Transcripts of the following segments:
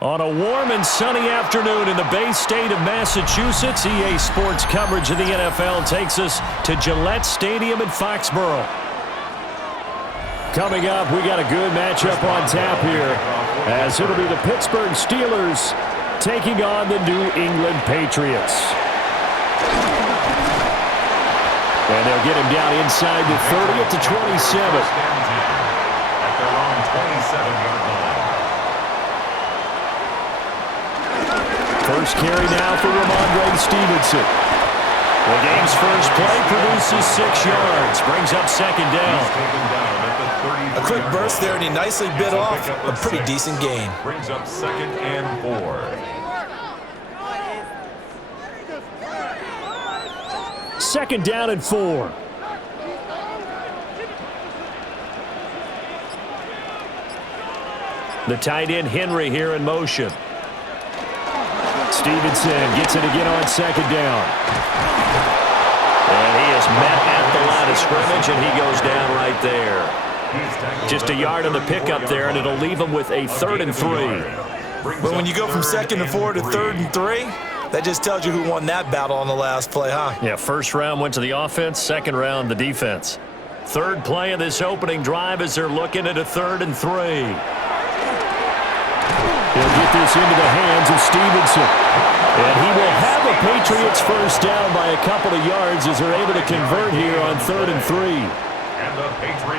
On a warm and sunny afternoon in the Bay State of Massachusetts, EA Sports coverage of the NFL takes us to Gillette Stadium in Foxborough. Coming up, we got a good matchup on tap here, as it'll be the Pittsburgh Steelers taking on the New England Patriots. And they'll get him down inside the 30 at the 27. At their own 27-yard line. First carry now for Ramondre Stevenson. The game's first play produces 6 yards, brings up second down. A quick burst there, and he nicely bit off a pretty decent gain. Brings up 2nd and 4. Second down and 4. The tight end Henry here in motion. Stevenson gets it again on second down. And he is met at the line of scrimmage, and he goes down right there. Just a yard on the pickup there, and it'll leave him with a 3rd and 3. But when you go from 2nd and 4 to 3rd and 3, that just tells you who won that battle on the last play, huh? Yeah, first round went to the offense, second round the defense. Third play of this opening drive as they're looking at a 3rd and 3. He'll get this into the hands of Stevenson. And he will have a Patriots first down by a couple of yards as they're able to convert here on 3rd and 3.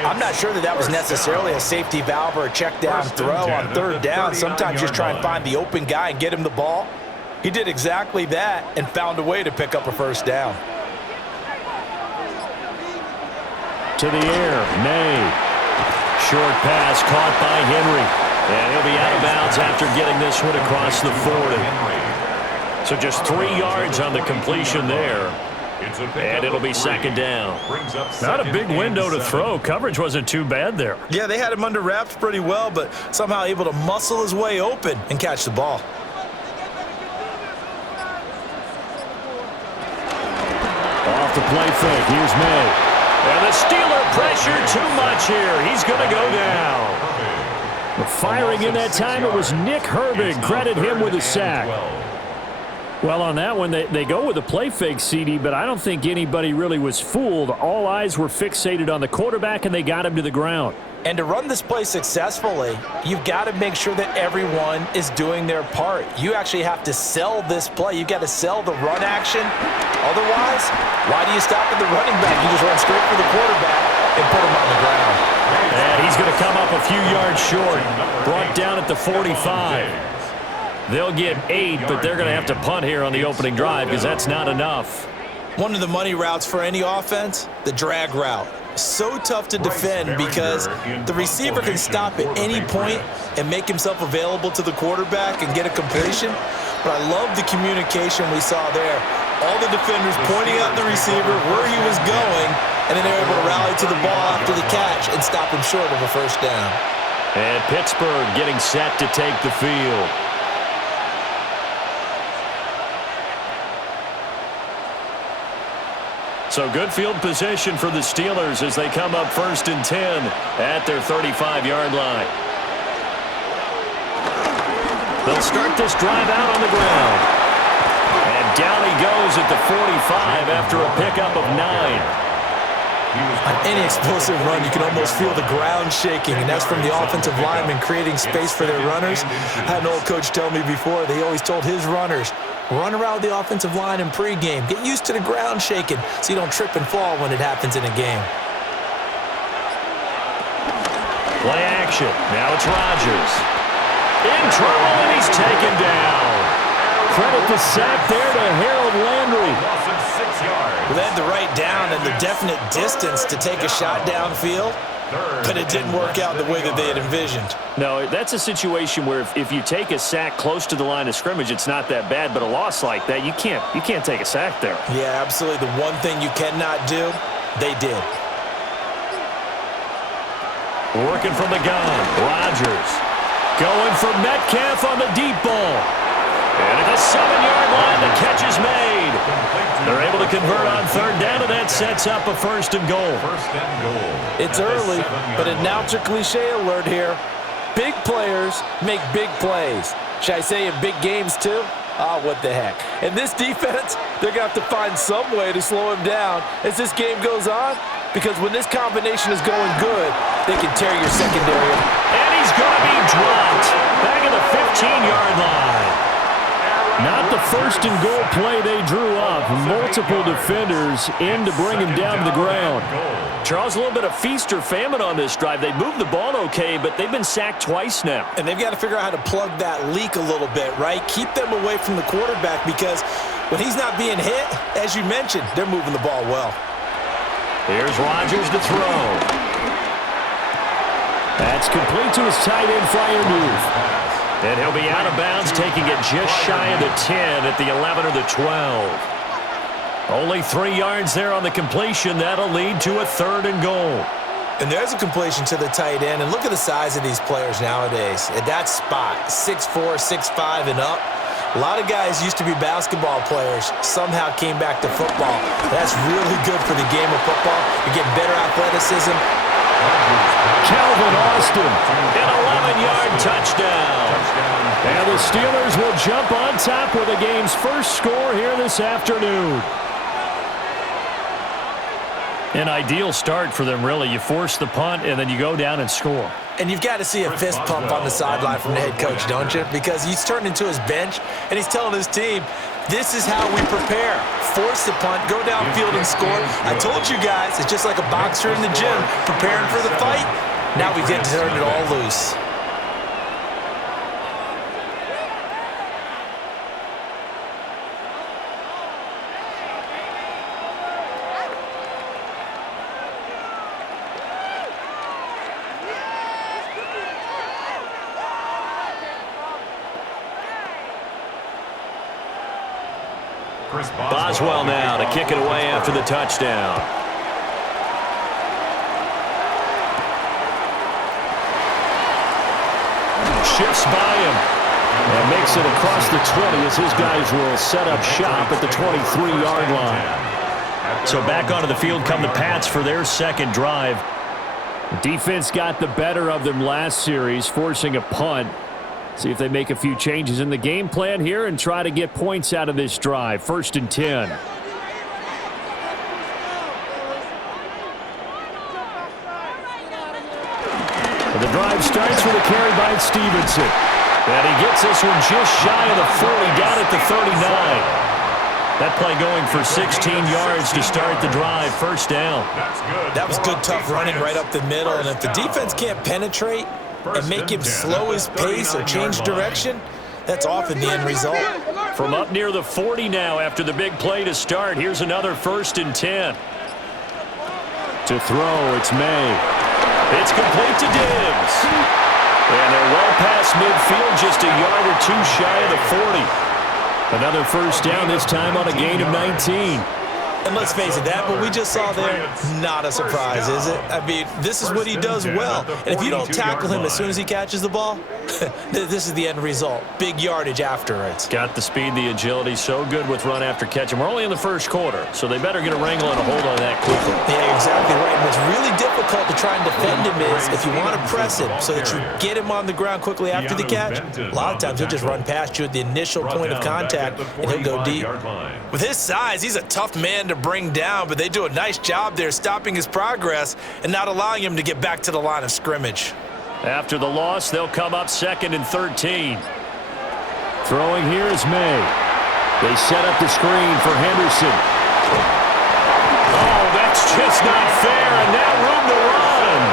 I'm not sure that was necessarily a safety valve or a check down throw on 3rd down. Sometimes just try and find the open guy and get him the ball. He did exactly that and found a way to pick up a first down. To the air, May. Short pass caught by Henry. And he'll be out of bounds after getting this one across the 40. So just 3 yards on the completion there. And it'll be second down. Not a big window to throw. Coverage wasn't too bad there. Yeah, they had him under wraps pretty well, but somehow able to muscle his way open and catch the ball. Off the play fake, here's May. And the Steeler pressure too much here. He's going to go down. Firing in that time, it was Nick Herbig. Credit him with a sack. Well, on that one, they go with a play fake, CD, but I don't think anybody really was fooled. All eyes were fixated on the quarterback, and they got him to the ground. And to run this play successfully, you've got to make sure that everyone is doing their part. You actually have to sell this play. You've got to sell the run action. Otherwise, why do you stop at the running back? You just run straight for the quarterback and put him on the ground. And he's going to come up a few yards short. Brought down at the 45. They'll get 8, but they're going to have to punt here on the opening drive because that's not enough. One of the money routes for any offense, the drag route. So tough to defend because the receiver can stop at any point and make himself available to the quarterback and get a completion. But I love the communication we saw there. All the defenders pointing out the receiver where he was going, and then they're able to rally to the ball after the catch and stop him short of a first down. And Pittsburgh getting set to take the field. So good field position for the Steelers as they come up 1st and 10 at their 35-yard line. They'll start this drive out on the ground. And down he goes at the 45 after a pickup of 9. On any explosive run, you can almost feel the ground shaking, and that's from the offensive linemen creating space for their runners. I had an old coach tell me before, they always told his runners, run around the offensive line in pregame. Get used to the ground shaking so you don't trip and fall when it happens in a game. Play action. Now it's Rodgers. In trouble, and he's taken down. Credit the sack there to Harold Landry. Well, they had the right down and the definite distance to take a shot downfield, but it didn't work out the way that they had envisioned. No, that's a situation where if you take a sack close to the line of scrimmage, it's not that bad, but a loss like that, you can't take a sack there. Yeah, absolutely. The one thing you cannot do, they did. Working from the gun, Rodgers. Going for Metcalf on the deep ball. And at the 7-yard line, the catch is made. They're able to convert on 3rd down, and that sets up a 1st and goal. It's early, but announcer cliche alert here. Big players make big plays. Should I say in big games too? Oh, what the heck. And this defense, they're going to have to find some way to slow him down as this game goes on, because when this combination is going good, they can tear your secondary up. And he's going to be dropped back at the 15-yard line. Not the first and goal play they drew up. Multiple defenders in to bring him down to the ground. Charles, a little bit of feast or famine on this drive. They moved the ball okay, but they've been sacked twice now. And they've got to figure out how to plug that leak a little bit, right? Keep them away from the quarterback, because when he's not being hit, as you mentioned, they're moving the ball well. Here's Rodgers to throw. That's complete to his tight end flyer move. And he'll be out of bounds, taking it just shy of the 10 at the 11 or the 12. Only 3 yards there on the completion. That'll lead to a 3rd and goal. And there's a completion to the tight end. And look at the size of these players nowadays. At that spot, 6'4", 6'5", and up. A lot of guys used to be basketball players, somehow came back to football. That's really good for the game of football. You're getting better athleticism. Calvin Austin, an 11-yard touchdown. And the Steelers will jump on top with the game's first score here this afternoon. An ideal start for them, really. You force the punt, and then you go down and score. And you've got to see a fist pump on the sideline from the head coach, don't you? Because he's turned into his bench, and he's telling his team, this is how we prepare. Force the punt, go downfield and score. I told you guys, it's just like a boxer in the gym preparing for the fight. Now we get to turn it all loose. Boswell now to kick it away after the touchdown. Shifts by him and makes it across the 20 as his guys will set up shop at the 23-yard line. So back onto the field come the Pats for their second drive. The defense got the better of them last series, forcing a punt. See if they make a few changes in the game plan here and try to get points out of this drive. 1st and 10. And the drive starts with a carry by Stevenson. And he gets this one just shy of the 40, down at the 39. That play going for 16 yards to start the drive. 1st down. That was good, tough running right up the middle. And if the defense can't penetrate and make him slow his pace or change direction, that's often the end result. From up near the 40 now after the big play to start. Here's another 1st and 10. To throw, it's May. It's complete to Dibbs. And they're well past midfield, just a yard or two shy of the 40. Another 1st down, this time on a gain of 19. And let's face it, that what we just saw there, not a surprise, is it? I mean, this is what he does well. And if you don't tackle him as soon as he catches the ball, this is the end result. Big yardage afterwards. Got the speed, the agility, so good with run after catch. And we're only in the 1st quarter, so they better get a wrangle and a hold on that quickly. Yeah, exactly right. And what's really difficult to try and defend him is if you want to press him so that you get him on the ground quickly after the catch, a lot of times he'll just run past you at the initial point of contact, and he'll go deep. With his size, he's a tough man to bring down, but they do a nice job there stopping his progress and not allowing him to get back to the line of scrimmage. After the loss, they'll come up 2nd and 13. Throwing here is May. They set up the screen for Henderson. Oh, that's just not fair, and now room to run.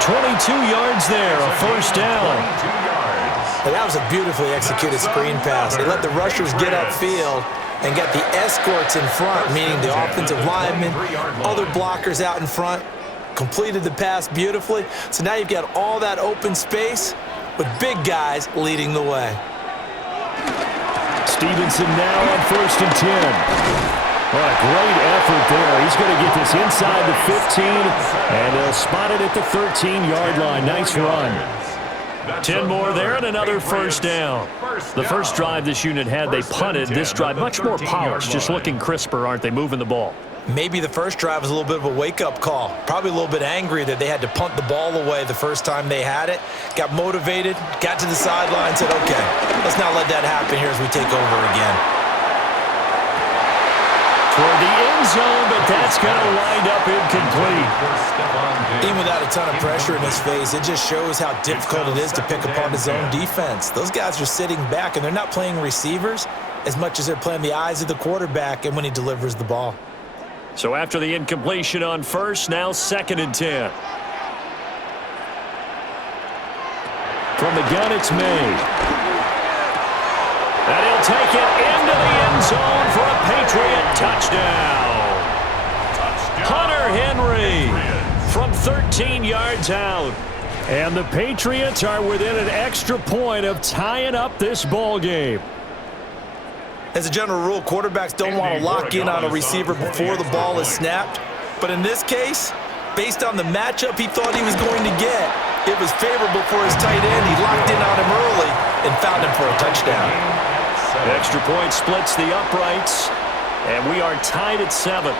22 yards there, a 1st down. And that was a beautifully executed screen pass. They let the rushers get upfield and got the escorts in front, meaning the offensive linemen, other blockers out in front, completed the pass beautifully. So now you've got all that open space with big guys leading the way. Stevenson now on 1st and 10. What a great effort there. He's going to get this inside the 15, and they'll spot it at the 13-yard line. Nice run. 10 more there and another 1st down. The first drive this unit had, they punted. This drive, much more polished, just looking crisper, aren't they, moving the ball? Maybe the first drive was a little bit of a wake-up call. Probably a little bit angry that they had to punt the ball away the first time they had it. Got motivated, got to the sideline, said, okay, let's not let that happen here as we take over again. For the end zone, but that's going to wind up incomplete. Even without a ton of pressure in his face, it just shows how difficult it is to pick apart his own defense. Those guys are sitting back, and they're not playing receivers as much as they're playing the eyes of the quarterback and when he delivers the ball. So after the incompletion on first, now 2nd and 10. From the gun, it's May. And he'll take it into the end zone for a Patriot touchdown. Hunter Henry from 13 yards out. And the Patriots are within an extra point of tying up this ball game. As a general rule, quarterbacks don't want to lock in on a receiver before the ball is snapped. But in this case, based on the matchup he thought he was going to get, it was favorable for his tight end. He locked in on him early and found him for a touchdown. Extra point splits the uprights, and we are tied at 7.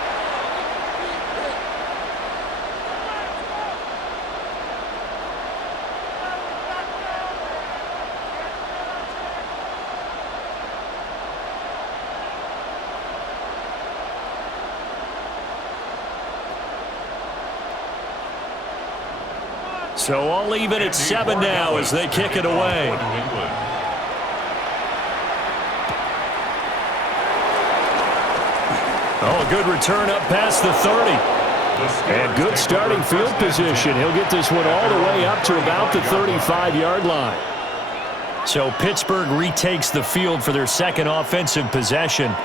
So all even at 7 now as they kick it away. Oh, a good return up past the 30. And good starting field position. He'll get this one all the way up to about the 35-yard line. So Pittsburgh retakes the field for their second offensive possession.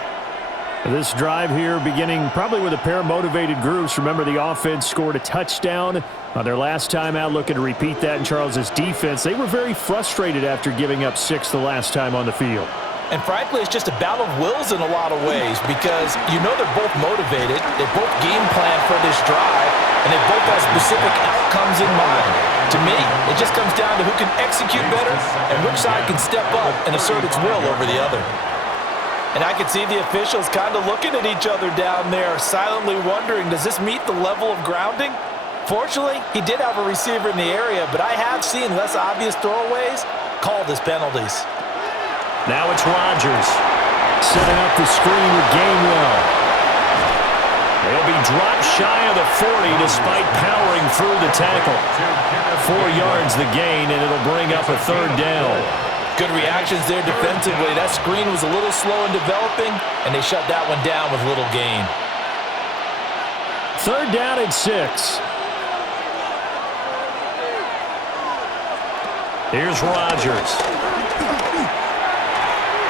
This drive here beginning probably with a pair of motivated groups. Remember, the offense scored a touchdown on their last time out, looking to repeat that in Charles's defense. They were very frustrated after giving up 6 the last time on the field. And frankly, it's just a battle of wills in a lot of ways because you know they're both motivated, they both game plan for this drive, and they both have specific outcomes in mind. To me, it just comes down to who can execute better and which side can step up and assert its will over the other. And I can see the officials kind of looking at each other down there, silently wondering, does this meet the level of grounding? Fortunately, he did have a receiver in the area, but I have seen less obvious throwaways called as penalties. Now it's Rodgers setting up the screen with Gainwell. They'll be dropped shy of the 40 despite powering through the tackle. 4 yards the gain, and it'll bring up a 3rd down. Good reactions there defensively. That screen was a little slow in developing, and they shut that one down with little gain. 3rd down and 6. Here's Rodgers.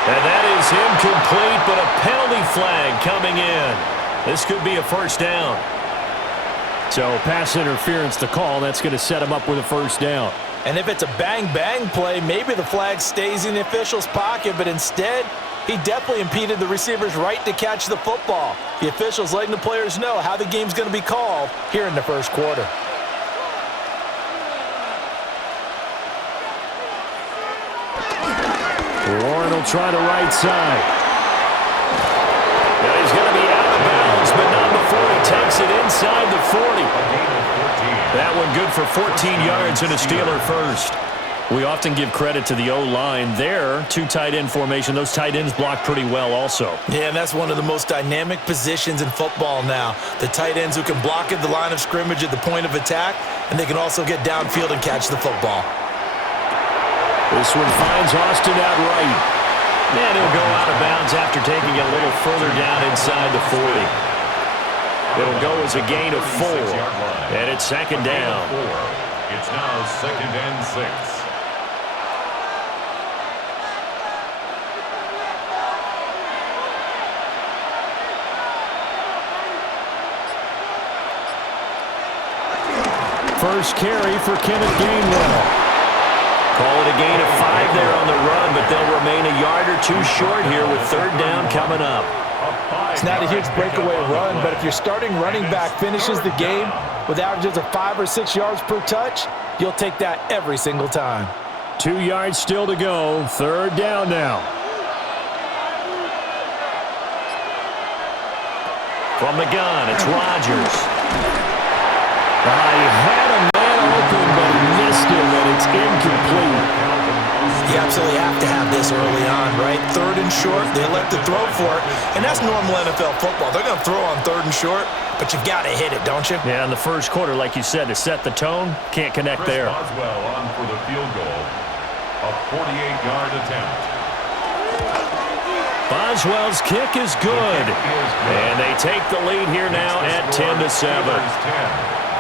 And that is incomplete, but a penalty flag coming in. This could be a 1st down. So pass interference to call. That's going to set him up with a 1st down. And if it's a bang-bang play, maybe the flag stays in the official's pocket, but instead, he definitely impeded the receiver's right to catch the football. The officials letting the players know how the game's going to be called here in the 1st quarter. Warren will try the right side. Now he's going to be out of bounds, but not before he takes it inside the 40. That one good for 14 yards and a Steeler first. We often give credit to the O-line there. 2 tight end formation. Those tight ends block pretty well also. Yeah, and that's one of the most dynamic positions in football now. The tight ends who can block at the line of scrimmage at the point of attack, and they can also get downfield and catch the football. This one finds Austin out right. And he'll go out of bounds after taking it a little further down inside the 40. It'll go as a gain of 4. And it's 2nd down. It's now 2nd and 6. First carry for Kenneth Gainwell. Call it a gain of 5 there on the run, but they'll remain a yard or 2 short here with 3rd down coming up. It's not a huge breakaway run, but if your starting running back finishes the game with averages of 5 or 6 yards per touch, you'll take that every single time. 2 yards still to go. 3rd down now. From the gun, it's Rodgers. He had a man open, but he missed him, and it's incomplete. You absolutely have to have this early on, right? 3rd and short, they elect to throw for it, and that's normal NFL football. They're going to throw on 3rd and short, but you've got to hit it, don't you? Yeah, in the first quarter, like you said, to set the tone, can't connect there. Boswell on for the field goal, a 48-yard attempt. Boswell's kick is good, and they take the lead here now at 10-7.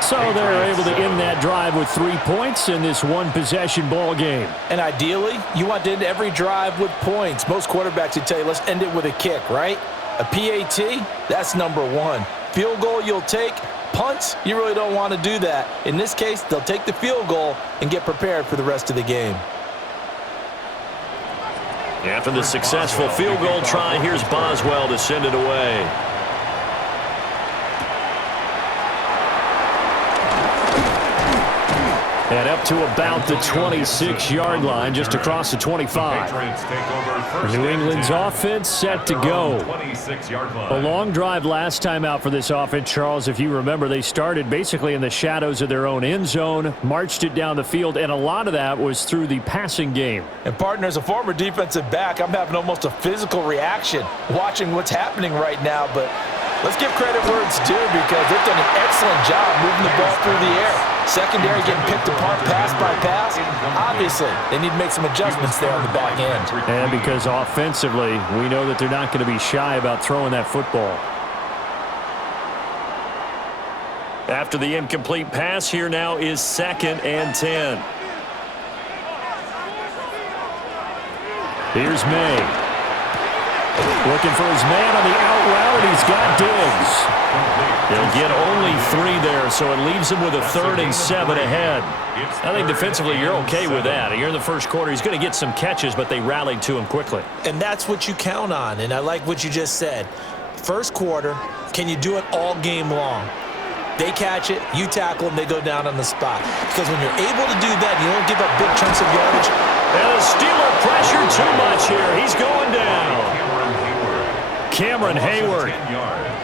So they're able to end that drive with 3 points in this one-possession ball game. And ideally, you want to end every drive with points. Most quarterbacks would tell you, let's end it with a kick, right? A PAT, that's number 1. Field goal you'll take. Punts, you really don't want to do that. In this case, they'll take the field goal and get prepared for the rest of the game. After the successful field goal try, here's Boswell to send it away. And up to about the 26-yard line, just across the 25. New England's offense set to go. A long drive last time out for this offense, Charles. If you remember, they started basically in the shadows of their own end zone, marched it down the field, and a lot of that was through the passing game. And, partner, as a former defensive back, I'm having almost a physical reaction watching what's happening right now, but let's give credit where it's due because they've done an excellent job moving the ball through the air. Secondary getting picked apart pass by pass. Obviously, they need to make some adjustments there on the back end. And because offensively, we know that they're not going to be shy about throwing that football. After the incomplete pass, here now is 2nd and 10. Here's May. Looking for his man on the out route, and he's got Diggs. They'll get only 3 there, so it leaves him with a 3rd and 7 ahead. I think defensively you're okay with that. You're in the first quarter. He's going to get some catches, but they rallied to him quickly. And that's what you count on, and I like what you just said. First quarter, can you do it all game long? They catch it, you tackle them, they go down on the spot. Because when you're able to do that, you don't give up big chunks of yardage. And the Steeler pressure too much here. He's going down. Cameron Hayward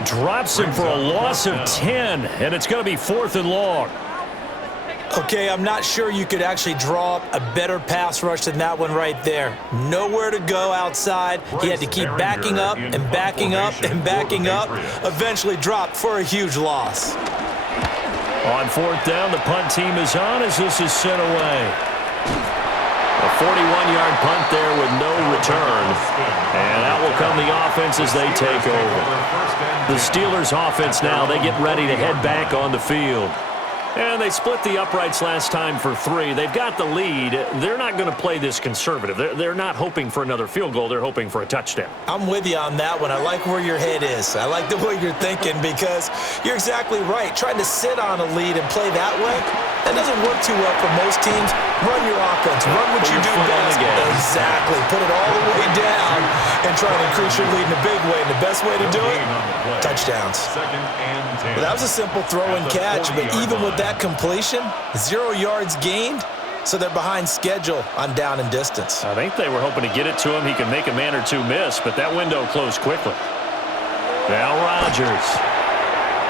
drops him for a loss of 10, and it's going to be 4th and long. Okay, I'm not sure you could actually draw up a better pass rush than that one right there. Nowhere to go outside. He had to keep backing up and backing up and backing up. Eventually dropped for a huge loss. On 4th down, the punt team is on as this is sent away. A 41-yard punt there with no return. And out will come the offense as they take over. The Steelers' offense now, they get ready to head back on the field. And they split the uprights last time for 3. They've got the lead. They're not going to play this conservative. They're not hoping for another field goal. They're hoping for a touchdown. I'm with you on that one. I like where your head is. I like the way you're thinking because you're exactly right. Trying to sit on a lead and play that way, that doesn't work too well for most teams. Run your offense. Run what you do best. Exactly. Put it all the way down and try to increase your lead in a big way. And the best way to do it, touchdowns. Well, that was a simple throw and catch, but even with that completion, 0 yards gained, so they're behind schedule on down and distance. I think they were hoping to get it to him. He could make a man or two miss, but that window closed quickly. Now Rodgers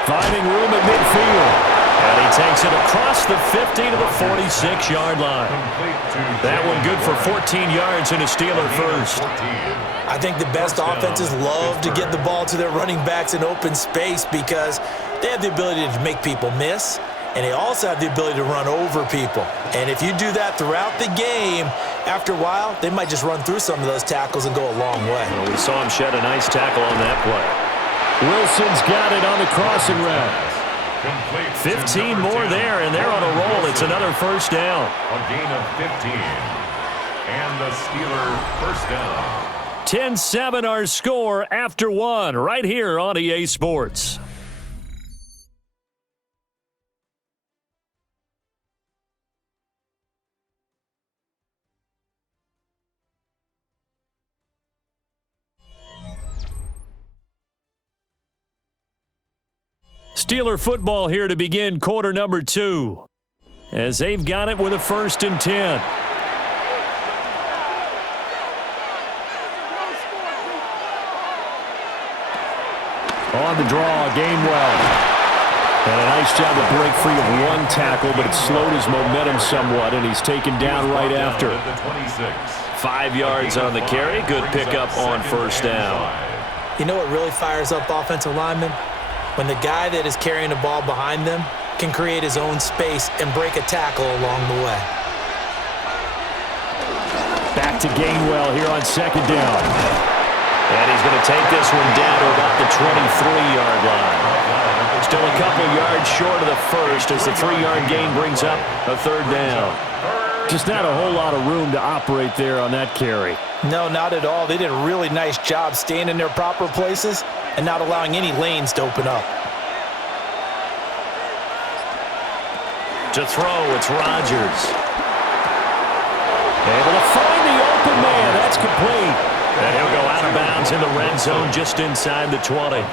finding room at midfield. And he takes it across the 50 to the 46-yard line. That one good for 14 yards and a Steeler first. I think the best offenses love to get the ball to their running backs in open space because they have the ability to make people miss, and they also have the ability to run over people. And if you do that throughout the game, after a while, they might just run through some of those tackles and go a long way. Well, we saw him shed a nice tackle on that play. Wilson's got it on the crossing route. 15 more there, and they're on a roll. It's another first down. A gain of 15. And the Steeler first down. 10-7 our score after 1 right here on EA Sports. Steeler football here to begin quarter number 2 as they've got it with a 1st and 10. On the draw, Gainwell. And a nice job to break free of one tackle, but it slowed his momentum somewhat, and he's taken down right after. 5 yards on the carry. Good pickup on first down. You know what really fires up offensive linemen? When the guy that is carrying the ball behind them can create his own space and break a tackle along the way. Back to Gainwell here on second down. And he's going to take this one down to about the 23-yard line. Still a couple yards short of the first as the 3-yard gain brings up a third down. Just not a whole lot of room to operate there on that carry. No, not at all. They did a really nice job staying in their proper places and not allowing any lanes to open up. To throw, it's Rodgers. Able to find the open man. That's complete. And he'll go out of bounds in the red zone just inside the 20.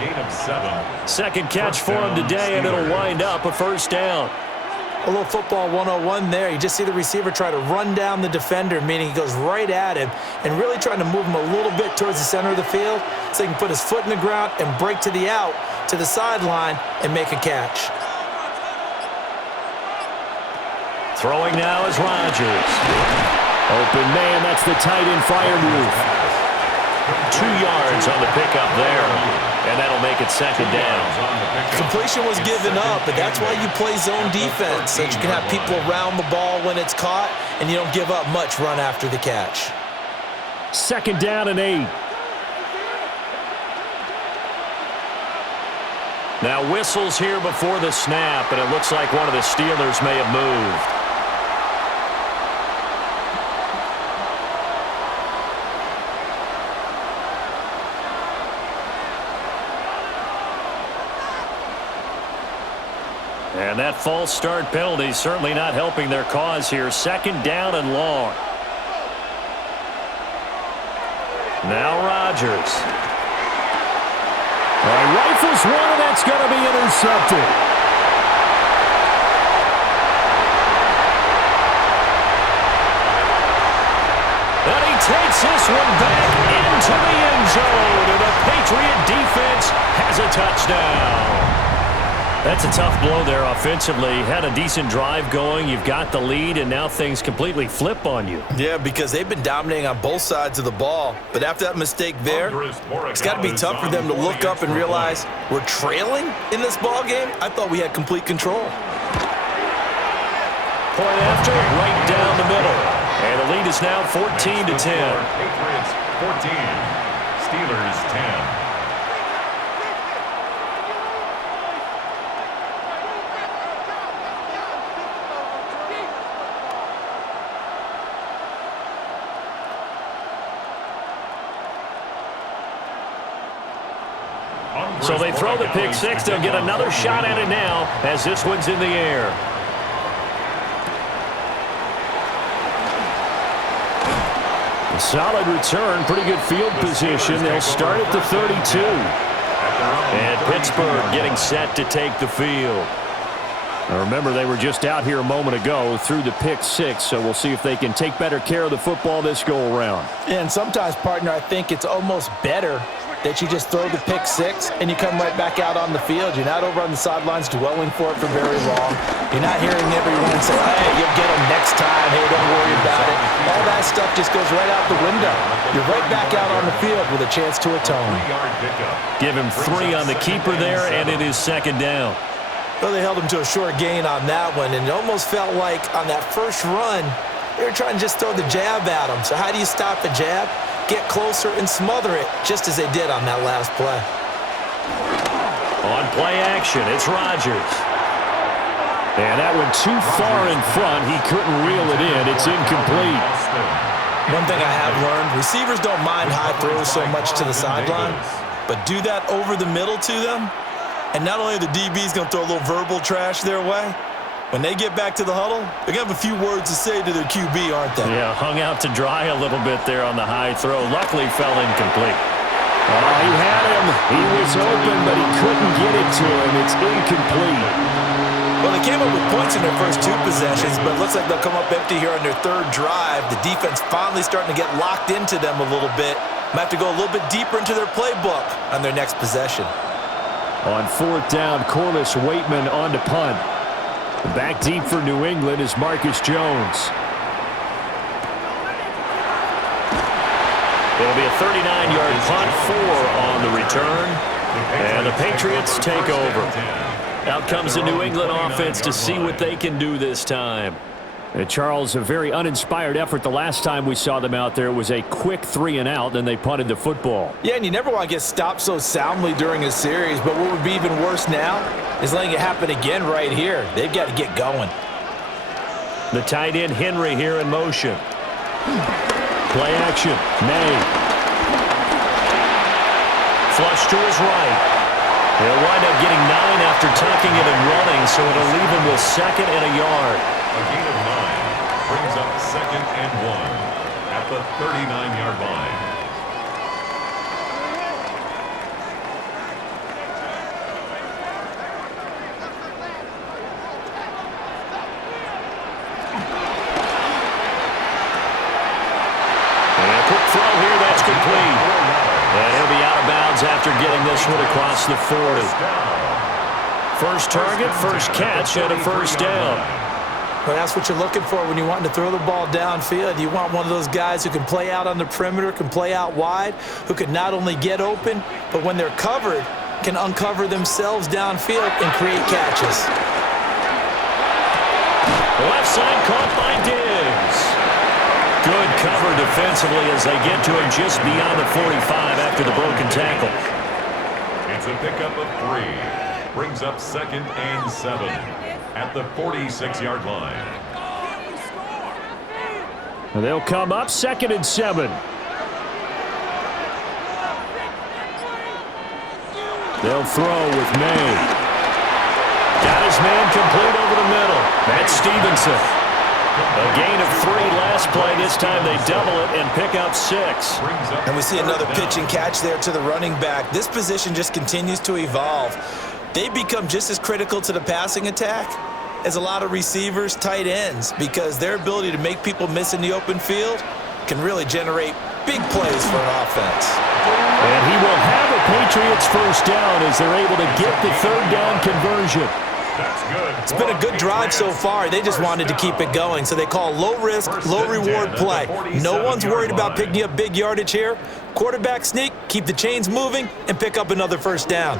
Second catch for him today, and it'll wind up a first down. A little football 101 there. You just see the receiver try to run down the defender, meaning he goes right at him and really trying to move him a little bit towards the center of the field so he can put his foot in the ground and break to the out, to the sideline, and make a catch. Throwing now is Rodgers. Open man, that's the tight end fire move. 2 yards on the pickup there, and that'll make it second down. Completion was given up, but that's why you play zone defense, so that you can have people around the ball when it's caught, and you don't give up much run after the catch. Second down and 8. Now whistles here before the snap, and it looks like one of the Steelers may have moved. And that false start penalty certainly not helping their cause here. Second down and long. Now Rodgers. Rifles one, and that's going to be intercepted. And he takes this one back into the end zone, and the Patriot defense has a touchdown. That's a tough blow there offensively. Had a decent drive going. You've got the lead, and now things completely flip on you. Yeah, because they've been dominating on both sides of the ball. But after that mistake there, it's got to be tough for them to look up and realize we're trailing in this ball game. I thought we had complete control. Point after, right down the middle. And the lead is now 14-10. Patriots 14, Steelers 10. So they throw the pick six. They'll get another shot at it now as this one's in the air. A solid return, pretty good field position. They'll start at the 32. And Pittsburgh getting set to take the field. Now remember, they were just out here a moment ago through the pick six, so we'll see if they can take better care of the football this go-around. And sometimes, partner, I think it's almost better that you just throw the pick six and you come right back out on the field. You're not over on the sidelines dwelling for it for very long. You're not hearing everyone say, hey, you'll get them next time. Hey, don't worry about it. All that stuff just goes right out the window. You're right back out on the field with a chance to atone. Give him 3 on the keeper there, and it is second down. Well, they held him to a short gain on that one, and it almost felt like on that first run, they were trying to just throw the jab at him. So how do you stop a jab? Get closer and smother it, just as they did on that last play. On play action, it's Rodgers. And that went too far in front. He couldn't reel it in. It's incomplete. One thing I have learned, receivers don't mind high throws so much to the sideline, but do that over the middle to them, and not only are the DBs going to throw a little verbal trash their way, when they get back to the huddle, they're going to have a few words to say to their QB, aren't they? Yeah, hung out to dry a little bit there on the high throw. Luckily fell incomplete. Oh, he had him. He was open, but he couldn't get it to him. It's incomplete. Well, they came up with points in their first 2 possessions, but it looks like they'll come up empty here on their third drive. The defense finally starting to get locked into them a little bit. Might have to go a little bit deeper into their playbook on their next possession. On 4th down, Corliss Waitman on to punt. Back deep for New England is Marcus Jones. It'll be a 39-yard punt, 4 on the return. And the Patriots take over. Out comes the New England offense to see what they can do this time. And Charles, a very uninspired effort the last time we saw them out there. It was a quick 3-and-out, then they punted the football. Yeah, and you never want to get stopped so soundly during a series, but what would be even worse now is letting it happen again right here. They've got to get going. The tight end Henry here in motion. Play action. May. Flush to his right. He'll wind up getting 9 after tucking it and running, so it'll leave him with 2nd and a yard. A gain of 9 brings up 2nd and 1 at the 39-yard line. And a quick throw here, that's complete. And he'll be out of bounds after getting this one across the 40. First target, first catch, and a first down. Well, that's what you're looking for when you want to throw the ball downfield. You want one of those guys who can play out on the perimeter, can play out wide, who can not only get open, but when they're covered, can uncover themselves downfield and create catches. Left side caught by Diggs. Good cover defensively as they get to him just beyond the 45 after the broken tackle. It's a pickup of 3. Brings up 2nd and 7 at the 46-yard line. And they'll come up 2nd and 7. They'll throw with May. Got his man complete over the middle. That's Stevenson. A gain of 3 last play. This time they double it and pick up 6. And we see another pitch and catch there to the running back. This position just continues to evolve. They become just as critical to the passing attack as a lot of receivers, tight ends, because their ability to make people miss in the open field can really generate big plays for an offense. And he will have a Patriots first down as they're able to get the 3rd down conversion. That's good. It's been a good drive so far. They just wanted to keep it going, so they call low-risk, low-reward play. No one's worried about picking up big yardage here. Quarterback sneak, keep the chains moving, and pick up another first down.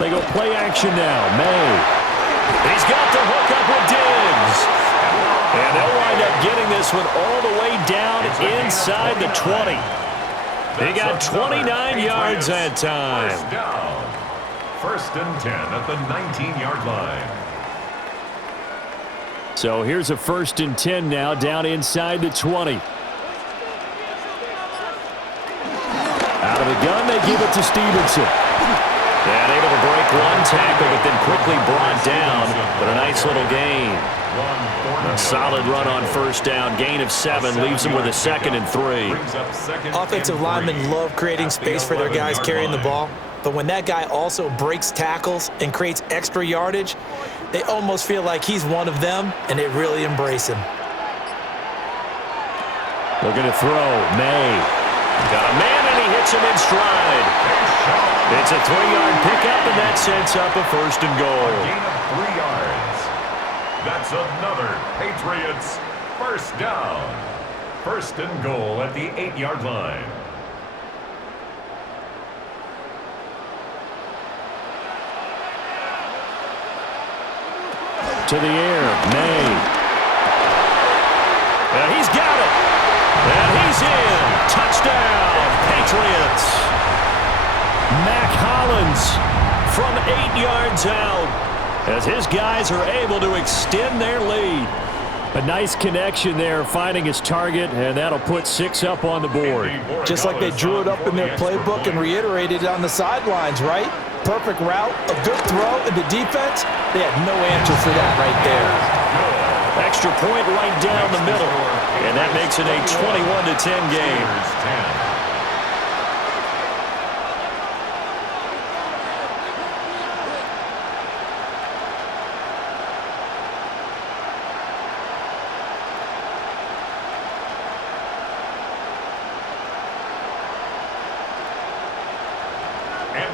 They go play action now. May. He's got the hook up with Diggs. And they'll wind up getting this one all the way down inside the 20. They got 29 yards that time. First down. 1st and 10 at the 19-yard line. So here's a 1st and 10 now down inside the 20. Out of the gun, they give it to Stevenson. And able to break one tackle, but then quickly brought down. But a nice little gain. A solid run on first down. Gain of 7 leaves them with a 2nd and 3. Offensive linemen love creating space for their guys carrying the ball. But when that guy also breaks tackles and creates extra yardage, they almost feel like he's one of them, and they really embrace him. Looking to throw. May. Got a man, and he hits him in stride. It's a 3-yard pickup, and that sets up a 1st and goal. A gain of 3 yards. That's another Patriots first down. 1st and goal at the 8-yard line. To the air, May. And he's got it. And he's in. Touchdown, Patriots. Mac Hollins from 8 yards out as his guys are able to extend their lead. A nice connection there, finding his target, and that'll put 6 up on the board. Just like they drew it up in their playbook and reiterated it on the sidelines, right? Perfect route, a good throw, and the defense, they had no answer for that right there. Extra point right down the middle, and that makes it a 21-10 game.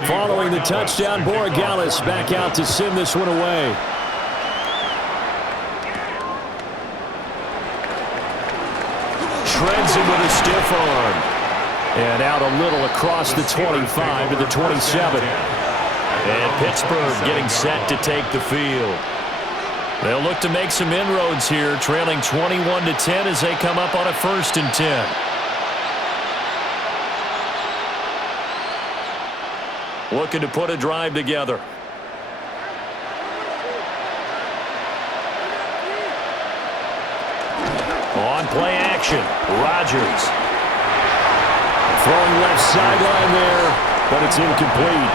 Following the touchdown, Borregales back out to send this one away. Shreds him with a stiff arm. And out a little across the 25 to the 27. And Pittsburgh getting set to take the field. They'll look to make some inroads here, trailing 21-10 as they come up on a 1st and 10. Looking to put a drive together. On play action, Rodgers. Throwing left sideline there, but it's incomplete.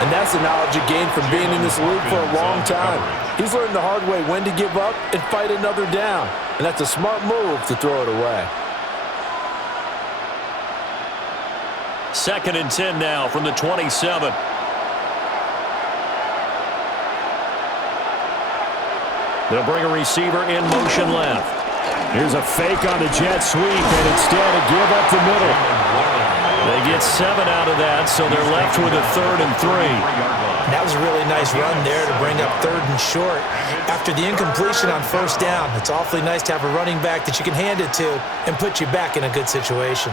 And that's the knowledge he gained from being in this league for a long time. He's learned the hard way when to give up and fight another down. And that's a smart move to throw it away. 2nd and 10 now from the 27. They'll bring a receiver in motion left. Here's a fake on the jet sweep, and instead a give up the middle. They get 7 out of that, so they're left with a 3rd and 3. That was a really nice run there to bring up 3rd and short. After the incompletion on 1st down, it's awfully nice to have a running back that you can hand it to and put you back in a good situation.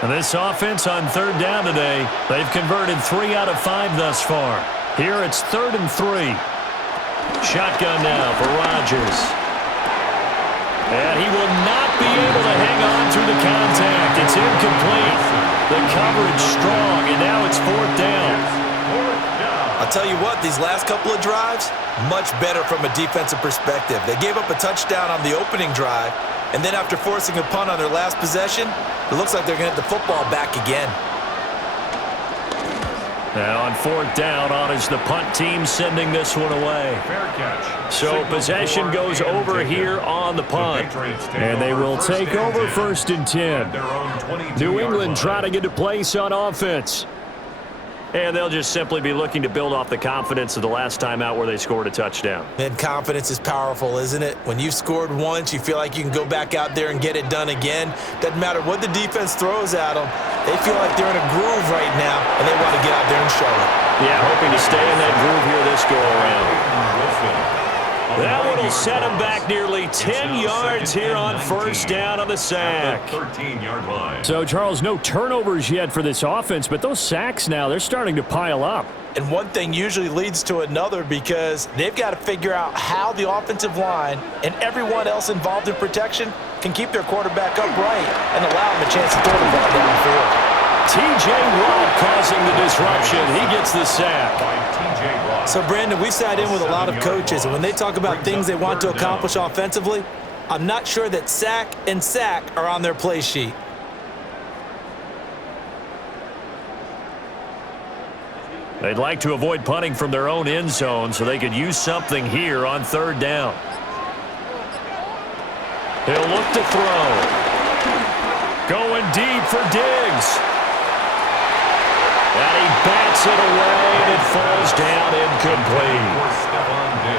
And this offense on 3rd down today, they've converted 3 out of 5 thus far. Here it's 3rd and 3. Shotgun now for Rodgers. And he will not be able to hang on through the contact. It's incomplete. The coverage strong, and now it's 4th down. I'll tell you what, these last couple of drives, much better from a defensive perspective. They gave up a touchdown on the opening drive, and then after forcing a punt on their last possession, it looks like they're going to get the football back again. Now on 4th down, on is the punt team sending this one away. So possession goes over here on the punt. And they will take over 1st and 10. New England trying to get a place on offense. And they'll just simply be looking to build off the confidence of the last time out where they scored a touchdown. And confidence is powerful, isn't it? When you've scored once, you feel like you can go back out there and get it done again. Doesn't matter what the defense throws at them. They feel like they're in a groove right now, and they want to get out there and show it. Yeah, hoping to stay in that groove here this go-around. That one will set him back nearly 10 yards here on 1st down on the sack. 13-yard line. So, Charles, no turnovers yet for this offense, but those sacks now, they're starting to pile up. And one thing usually leads to another because they've got to figure out how the offensive line and everyone else involved in protection can keep their quarterback upright and allow him a chance to throw the ball downfield. T.J. Watt causing the disruption. He gets the sack. So, Brandon, we sat in with a lot of coaches, and when they talk about things they want to accomplish offensively, I'm not sure that sack and sack are on their play sheet. They'd like to avoid punting from their own end zone so they could use something here on 3rd down. He'll look to throw. Going deep for Diggs. And he bats it away, and it falls down incomplete.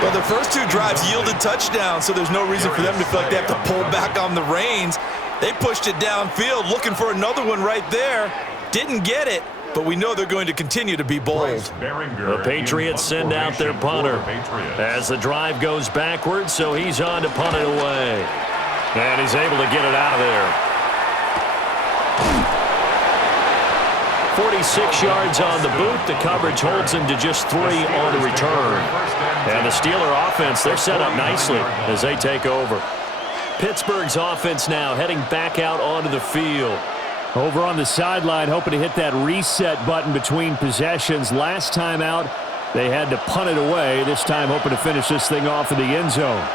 Well, the first 2 drives yielded touchdowns, so there's no reason for them to feel like they have to pull back on the reins. They pushed it downfield, looking for another one right there. Didn't get it, but we know they're going to continue to be bold. The Patriots send out their punter as the drive goes backwards, so he's on to punt it away. And he's able to get it out of there. 46 yards on the boot. The coverage holds him to just 3 on the return. And the Steeler offense, they're set up nicely as they take over. Pittsburgh's offense now heading back out onto the field. Over on the sideline, hoping to hit that reset button between possessions. Last time out, they had to punt it away. This time hoping to finish this thing off in the end zone.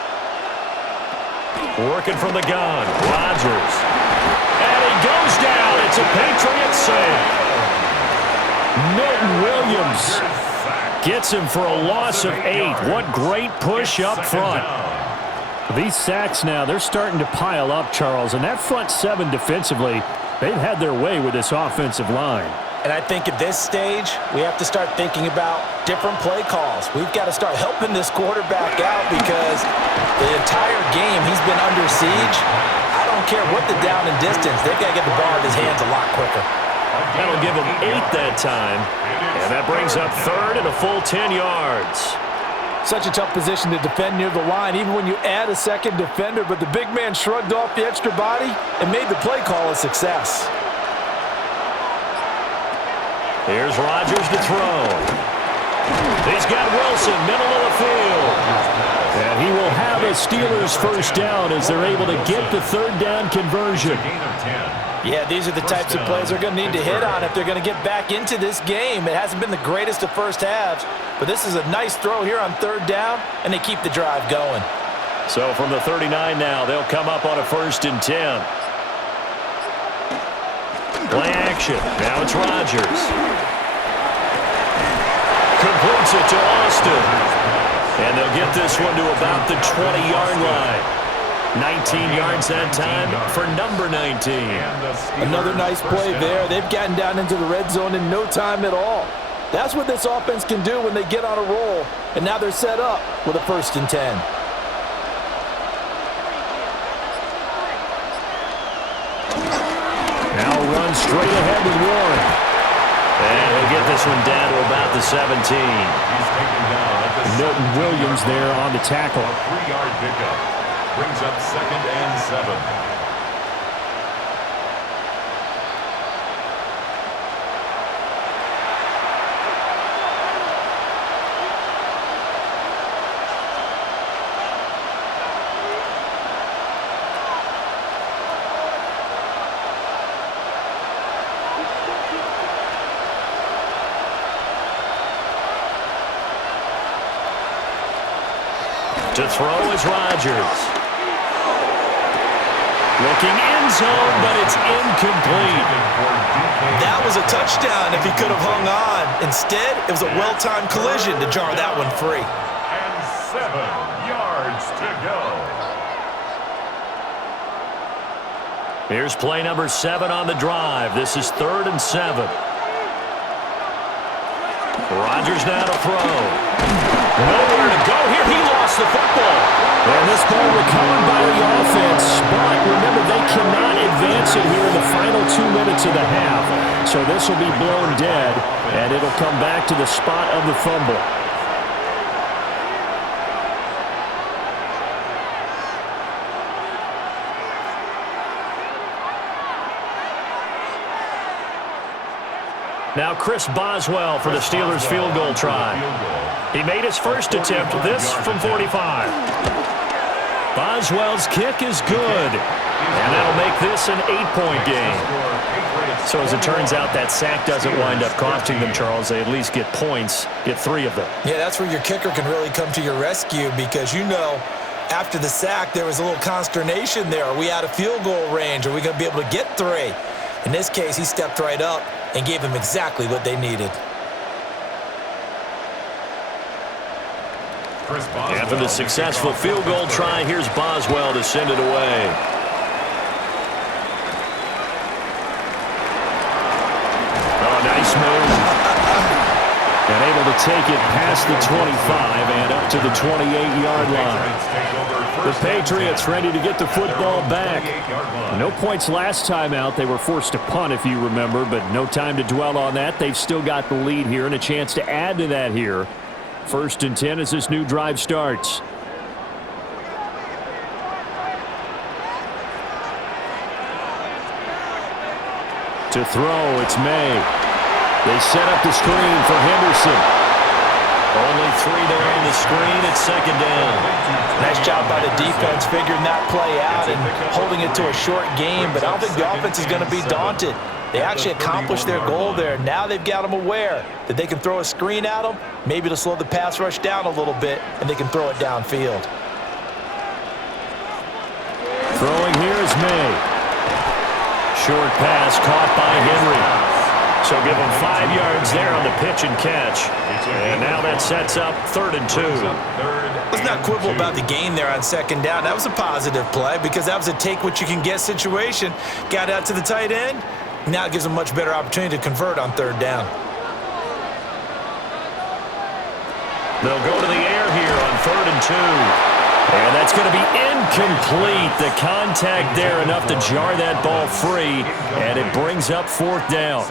Working from the gun, Rodgers. And he goes down. It's a Patriots sack. Milton Williams gets him for a loss of 8. What great push up front. These sacks now, they're starting to pile up, Charles. And that front 7 defensively, they've had their way with this offensive line. And I think at this stage, we have to start thinking about different play calls. We've got to start helping this quarterback out because the entire game he's been under siege. I don't care what the down and distance. They've got to get the ball in his hands a lot quicker. That'll give them 8 that time. And that brings up third and a full 10 yards. Such a tough position to defend near the line, even when you add a second defender, but the big man shrugged off the extra body and made the play call a success. Here's Rodgers to throw. He's got Wilson, middle of the field. And he will have a Steelers first down as they're able to get the third down conversion. Yeah, these are the types of plays they're going to need to hit on if they're going to get back into this game. It hasn't been the greatest of first halves, but this is a nice throw here on third down, and they keep the drive going. So from the 39 now, they'll come up on a 1st and 10. Play action. Now it's Rodgers. Completes it to Austin. And they'll get this one to about the 20-yard line. 19 yards that time for number 19. Another nice play there. They've gotten down into the red zone in no time at all. That's what this offense can do when they get on a roll. And now they're set up with a 1st and 10. Now run straight ahead with Warren. And he'll get this one down to about the 17. He's taken down at the Milton Williams there on the tackle. A 3-yard pickup. Brings up 2nd and 7. To throw is Rodgers. Looking end zone, but it's incomplete. That was a touchdown if he could have hung on. Instead, it was a well-timed collision to jar that one free. And 7 yards to go. Here's play number 7 on the drive. This is 3rd and 7. Rodgers now to throw. Nowhere to go here. He lost the football. And this ball recovered by the offense. But remember, they cannot advance it here in the final 2 minutes of the half. So this will be blown dead, and it'll come back to the spot of the fumble. Now Chris Boswell for the Steelers field goal try. He made his first attempt, this from 45. Boswell's kick is good, and that'll make this an 8-point game. So as it turns out, that sack doesn't wind up costing them, Charles. They at least get points, get 3 of them. Yeah, that's where your kicker can really come to your rescue because, you know, after the sack, there was a little consternation there. Are we out of field goal range? Are we going to be able to get 3? In this case, he stepped right up and gave them exactly what they needed. After the successful field goal try, here's Boswell to send it away. Oh, nice move. And able to take it past the 25 and up to the 28-yard line. The Patriots ready to get the football back. No points last time out. They were forced to punt, if you remember, but no time to dwell on that. They've still got the lead here and a chance to add to that here. 1st and 10 as this new drive starts. To throw, it's May. They set up the screen for Henderson. Only 3 there on the screen. It's 2nd down. Nice job by the defense figuring that play out and holding it to a short game, but I don't think the offense is going to be daunted. They actually accomplished their goal there. Now they've got them aware that they can throw a screen at them, maybe to slow the pass rush down a little bit, and they can throw it downfield. Throwing here is May. Short pass caught by Henry. So give them 5 yards there on the pitch and catch. And now that sets up 3rd and 2. Let's not quibble about the gain there on 2nd down. That was a positive play because that was a take-what-you-can-get situation. Got out to the tight end. Now it gives them much better opportunity to convert on 3rd down. They'll go to the air here on 3rd and 2. And that's going to be incomplete. The contact there enough to jar that ball free, and it brings up fourth down.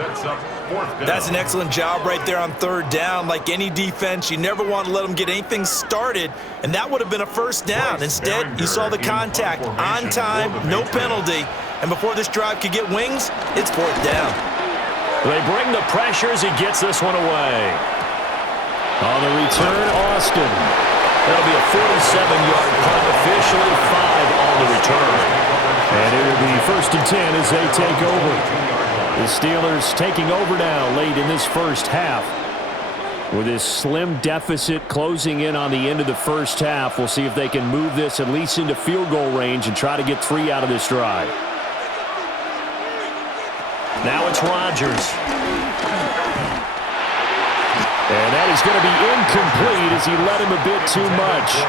That's an excellent job right there on third down. Like any defense, you never want to let them get anything started, and that would have been a first down. Instead, you saw the contact on time, no penalty, and before this drive could get wings, it's fourth down. They bring the pressure as he gets this one away. On the return, Austin. That'll be a 47-yard punt, officially 5 on the return. And it will be 1st and 10 as they take over. The Steelers taking over now late in this first half. With this slim deficit closing in on the end of the first half, we'll see if they can move this at least into field goal range and try to get 3 out of this drive. Now it's Rodgers. And that is going to be incomplete as he led him a bit too much.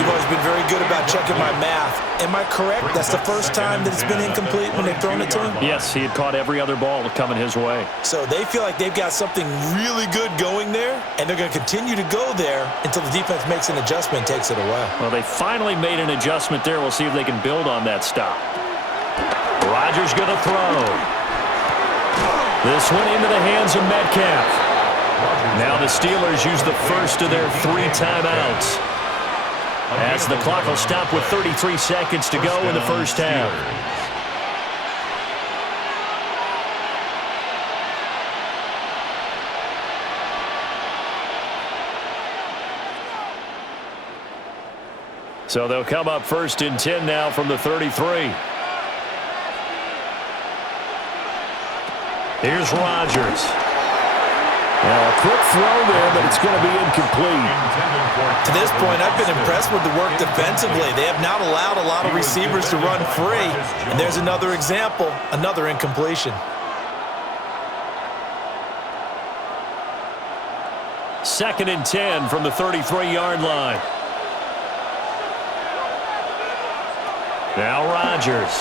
You've always been very good about checking my math. Am I correct? That's the first time that it's been incomplete when they've thrown it to him? Yes, he had caught every other ball coming his way. So they feel like they've got something really good going there, and they're going to continue to go there until the defense makes an adjustment and takes it away. Well, they finally made an adjustment there. We'll see if they can build on that stop. Rodgers going to throw. This one into the hands of Metcalf. Now the Steelers use the first of their 3 timeouts, as the clock will stop with 33 seconds to go in the first half. So they'll come up 1st and 10 now from the 33. Here's Rodgers. Now a quick throw there, but it's going to be incomplete. To this point, I've been impressed with the work defensively. They have not allowed a lot of receivers to run free. And there's another example, another incompletion. 2nd and 10 from the 33-yard line. Now Rodgers.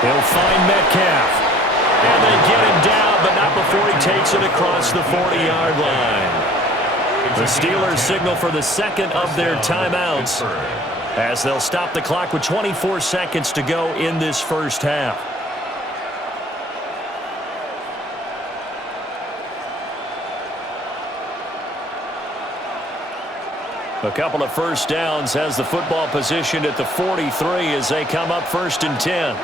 He'll find Metcalf. And they get him down, but not before he takes it across the 40-yard line. The Steelers signal for the second of their timeouts, as they'll stop the clock with 24 seconds to go in this first half. A couple of first downs has the football positioned at the 43 as they come up 1st and 10.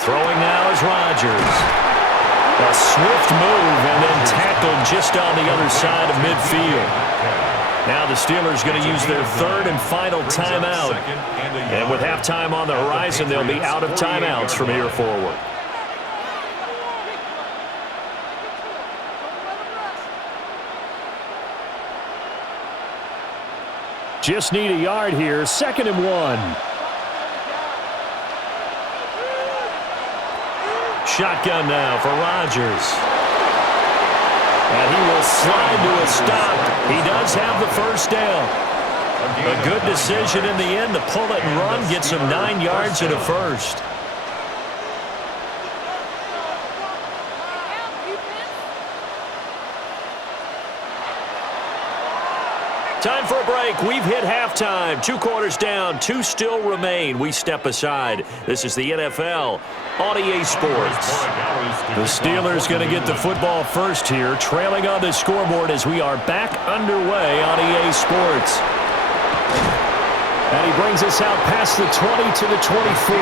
Throwing now is Rodgers. A swift move and then tackled just on the other side of midfield. Now the Steelers going to use their 3rd and final timeout. And with halftime on the horizon, they'll be out of timeouts from here forward. Just need a yard here. 2nd and 1. Shotgun now for Rodgers. And he will slide to a stop. He does have the first down. A good decision in the end to pull it and run, get some 9 yards and a first. Time for a break. We've hit halftime. 2 quarters down. 2 still remain. We step aside. This is the NFL on EA Sports. The Steelers going to get the football first here, trailing on the scoreboard as we are back underway on EA Sports. And he brings us out past the 20 to the 24.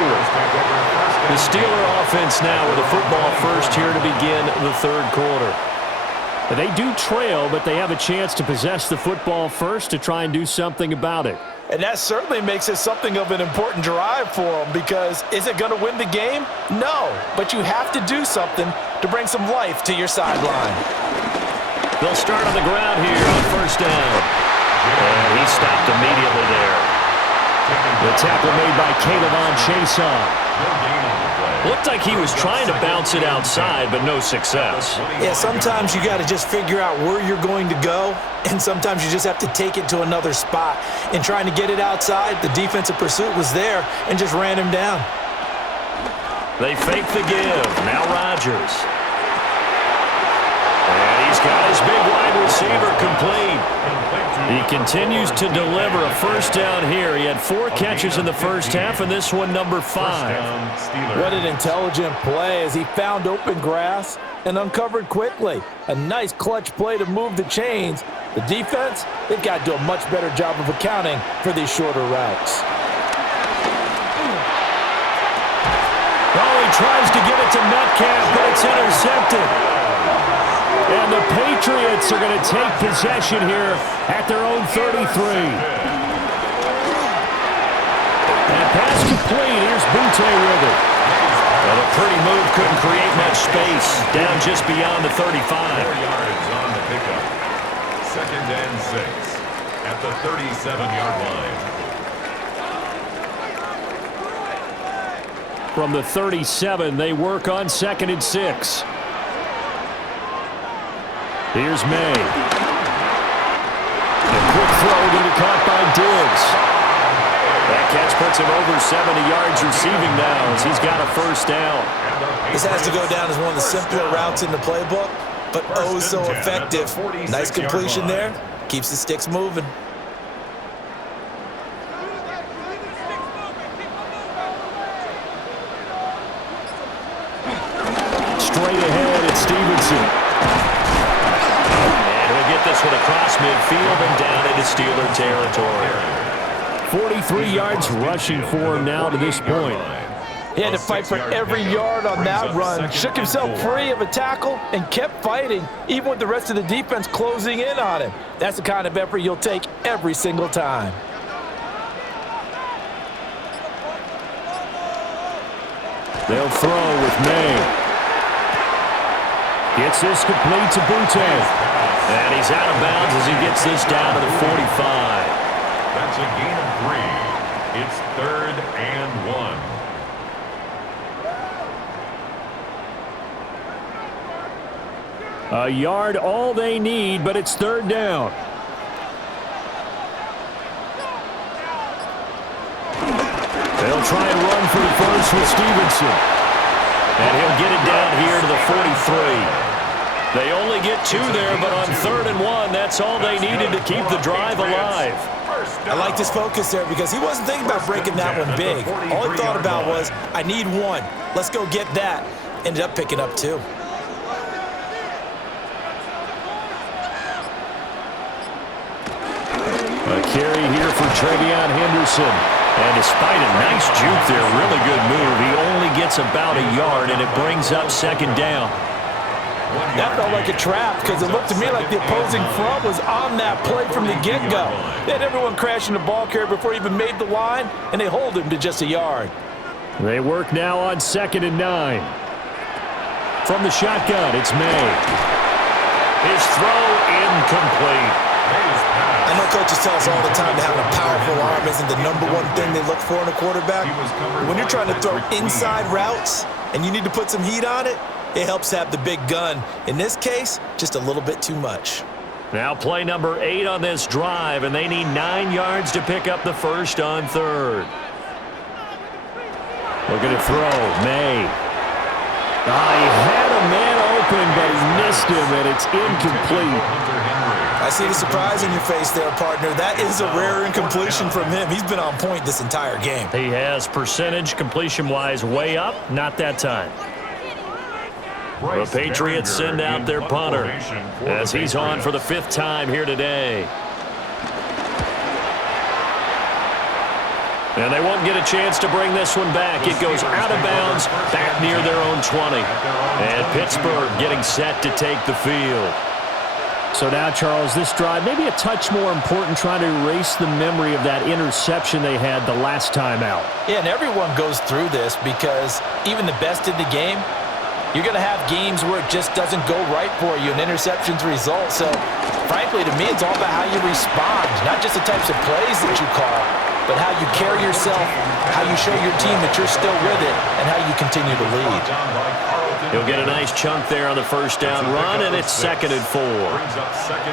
The Steeler offense now with the football first here to begin the 3rd quarter. They do trail, but they have a chance to possess the football first to try and do something about it. And that certainly makes it something of an important drive for them, because is it going to win the game? No, but you have to do something to bring some life to your sideline. They'll start on the ground here on 1st down. And he stopped immediately there. The tackle made by Caleb Chason. Looked like he was trying to bounce it outside, but no success. Yeah, sometimes you got to just figure out where you're going to go, and sometimes you just have to take it to another spot. In trying to get it outside, the defensive pursuit was there and just ran him down. They fake the give. Now Rodgers. And he's got his big wide receiver complete. He continues to deliver a first down here. He had 4 catches in the first half, and this one number 5. What an intelligent play as he found open grass and uncovered quickly. A nice clutch play to move the chains. The defense, they've got to do a much better job of accounting for these shorter routes. Oh, he tries to get it to Metcalf, but it's intercepted. And the Patriots are going to take possession here at their own 33. And pass complete. Here's Butte with it. Well, a pretty move couldn't create much space. Down just beyond the 35. 4 yards on the pickup. 2nd and 6 at the 37-yard line. From the 37, they work on 2nd and 6. Here's May. A quick throw to be caught by Diggs. That catch puts him over 70 yards receiving now as he's got a first down. This has to go down as one of the simpler routes in the playbook, but oh so effective. Nice completion there. Keeps the sticks moving. Straight ahead, it's Stevenson. And he'll get this one across midfield and down into Steeler territory. 43 yards rushing for him now to this point. He had to fight for every yard on that run. Shook himself free of a tackle and kept fighting, even with the rest of the defense closing in on him. That's the kind of effort you'll take every single time. They'll throw with May. Gets this complete to Butte. And he's out of bounds as he gets this down to the 45. That's a gain of 3. It's 3rd and 1. A yard all they need, but it's 3rd down. They'll try and run for the first with Stevenson. And he'll get it down here to the 43. They only get 2 there, but on 3rd and 1, that's all they needed to keep the drive alive. I like his focus there because he wasn't thinking about breaking that one big. All he thought about was, I need 1. Let's go get that. Ended up picking up 2. A carry here for Travion Henderson. And despite a nice juke there, really good move, he only gets about a yard, and it brings up 2nd down. That felt like a trap because it looked to me like the opposing front was on that play from the get-go. They had everyone crashing the ball carrier before he even made the line, and they hold him to just a yard. They work now on 2nd and 9. From the shotgun, it's May. His throw incomplete. I know coaches tell us all the time that having a powerful arm isn't the #1 thing they look for in a quarterback. When you're trying to throw inside routes and you need to put some heat on it, it helps have the big gun. In this case, just a little bit too much. Now play number 8 on this drive, and they need 9 yards to pick up the first on 3rd. Looking to throw, May. He had a man open, but he missed him, and it's incomplete. I see the surprise in your face there, partner. That is a rare incompletion from him. He's been on point this entire game. He has percentage completion-wise way up, not that time. The Patriots send out their punter as he's on for the 5th time here today. And they won't get a chance to bring this one back. It goes out of bounds back near their own 20. And Pittsburgh getting set to take the field. So now, Charles, this drive maybe a touch more important, trying to erase the memory of that interception they had the last time out. Yeah, and everyone goes through this because even the best in the game, you're going to have games where it just doesn't go right for you and interceptions result. So, frankly, to me, it's all about how you respond, not just the types of plays that you call, but how you carry yourself, how you show your team that you're still with it, and how you continue to lead. He'll get a nice chunk there on the first down run, and it's 2nd and 4.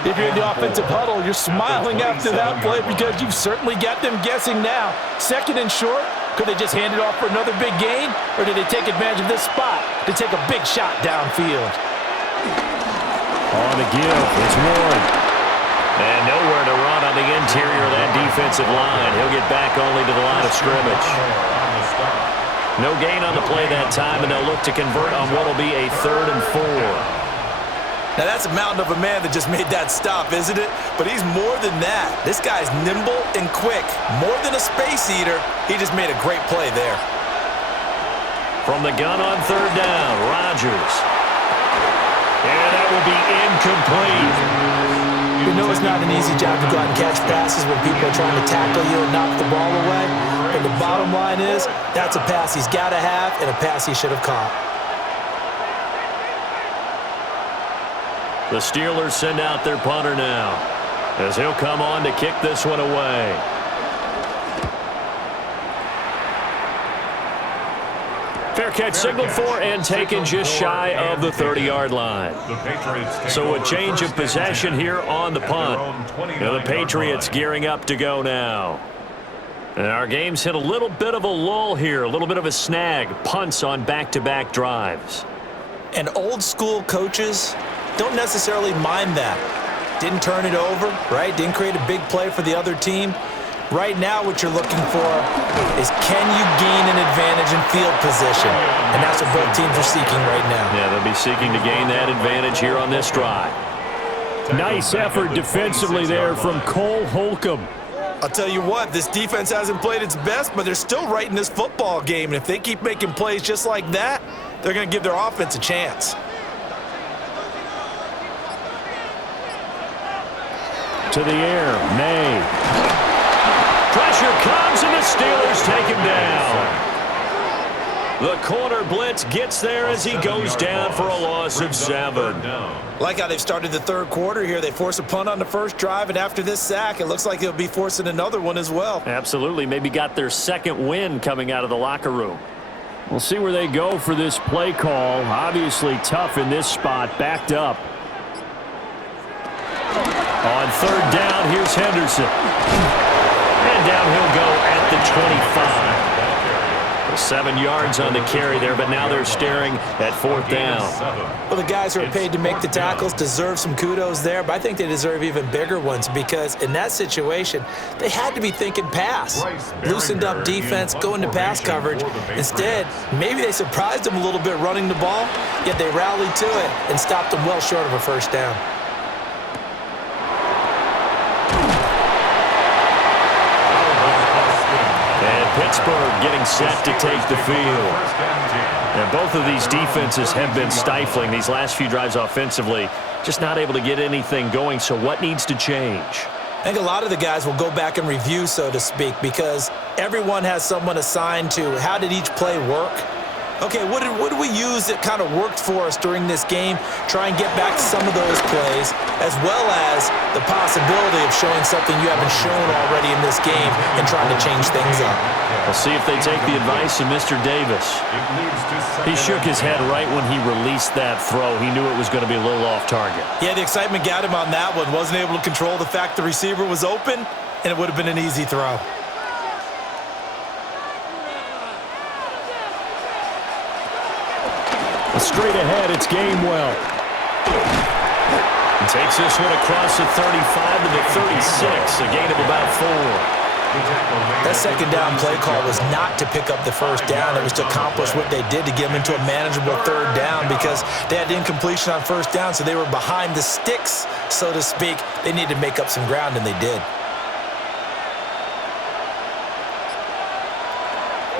If you're in the offensive huddle, you're smiling after that play because you've certainly got them guessing now. 2nd and short, could they just hand it off for another big gain, or did they take advantage of this spot to take a big shot downfield? On the give, it's Warren. And nowhere to run on the interior of that defensive line. He'll get back only to the line of scrimmage. No gain on the play that time, and they'll look to convert on what will be a 3rd and 4. Now, that's a mountain of a man that just made that stop, isn't it? But he's more than that. This guy's nimble and quick. More than a space eater, he just made a great play there. From the gun on 3rd down, Rodgers. And that will be incomplete. You know it's not an easy job to go out and catch passes when people are trying to tackle you and knock the ball away. But the bottom line is, that's a pass he's got to have and a pass he should have caught. The Steelers send out their punter now, as he'll come on to kick this one away. Fair catch signaled for and taken just shy of the 30-yard line. So a change of possession here on the punt. Now the Patriots gearing up to go now. And our game's hit a little bit of a lull here, a little bit of a snag. Punts on back-to-back drives. And old-school coaches don't necessarily mind that. Didn't turn it over, right? Didn't create a big play for the other team. Right now, what you're looking for is, can you gain an advantage in field position? And that's what both teams are seeking right now. Yeah, they'll be seeking to gain that advantage here on this drive. Nice effort defensively there from Cole Holcomb. I'll tell you what, this defense hasn't played its best, but they're still right in this football game. And if they keep making plays just like that, they're going to give their offense a chance. To the air, May. Pressure comes, and the Steelers take him down. The corner blitz gets there as he goes down for a loss of 7. Like how they've started the third quarter here. They force a punt on the first drive, and after this sack, it looks like they'll be forcing another one as well. Absolutely. Maybe got their second win coming out of the locker room. We'll see where they go for this play call. Obviously tough in this spot, backed up. On 3rd down, here's Henderson. And down he'll go at the 25. 7 yards on the carry there, but now they're staring at 4th down. Well, the guys who are paid to make the tackles deserve some kudos there, but I think they deserve even bigger ones because in that situation, they had to be thinking pass. Loosened up defense, go into pass coverage. Instead, maybe they surprised them a little bit running the ball, yet they rallied to it and stopped them well short of a 1st down. Pittsburgh getting set to take the field. And both of these defenses have been stifling these last few drives offensively, just not able to get anything going. So what needs to change? I think a lot of the guys will go back and review, so to speak, because everyone has someone assigned to how did each play work. Okay, what did we use that kind of worked for us during this game? Try and get back to some of those plays, as well as the possibility of showing something you haven't shown already in this game and trying to change things up. We'll see if they take the advice of Mr. Davis. He shook his head right when he released that throw. He knew it was going to be a little off target. Yeah, the excitement got him on that one. Wasn't able to control the fact the receiver was open, and it would have been an easy throw. Straight ahead, it's Gamewell. And takes this one across the 35 to the 36, a gain of about 4. That 2nd down play call was not to pick up the 1st down. It was to accomplish what they did to get them into a manageable 3rd down because they had incompletion on 1st down, so they were behind the sticks, so to speak. They needed to make up some ground, and they did.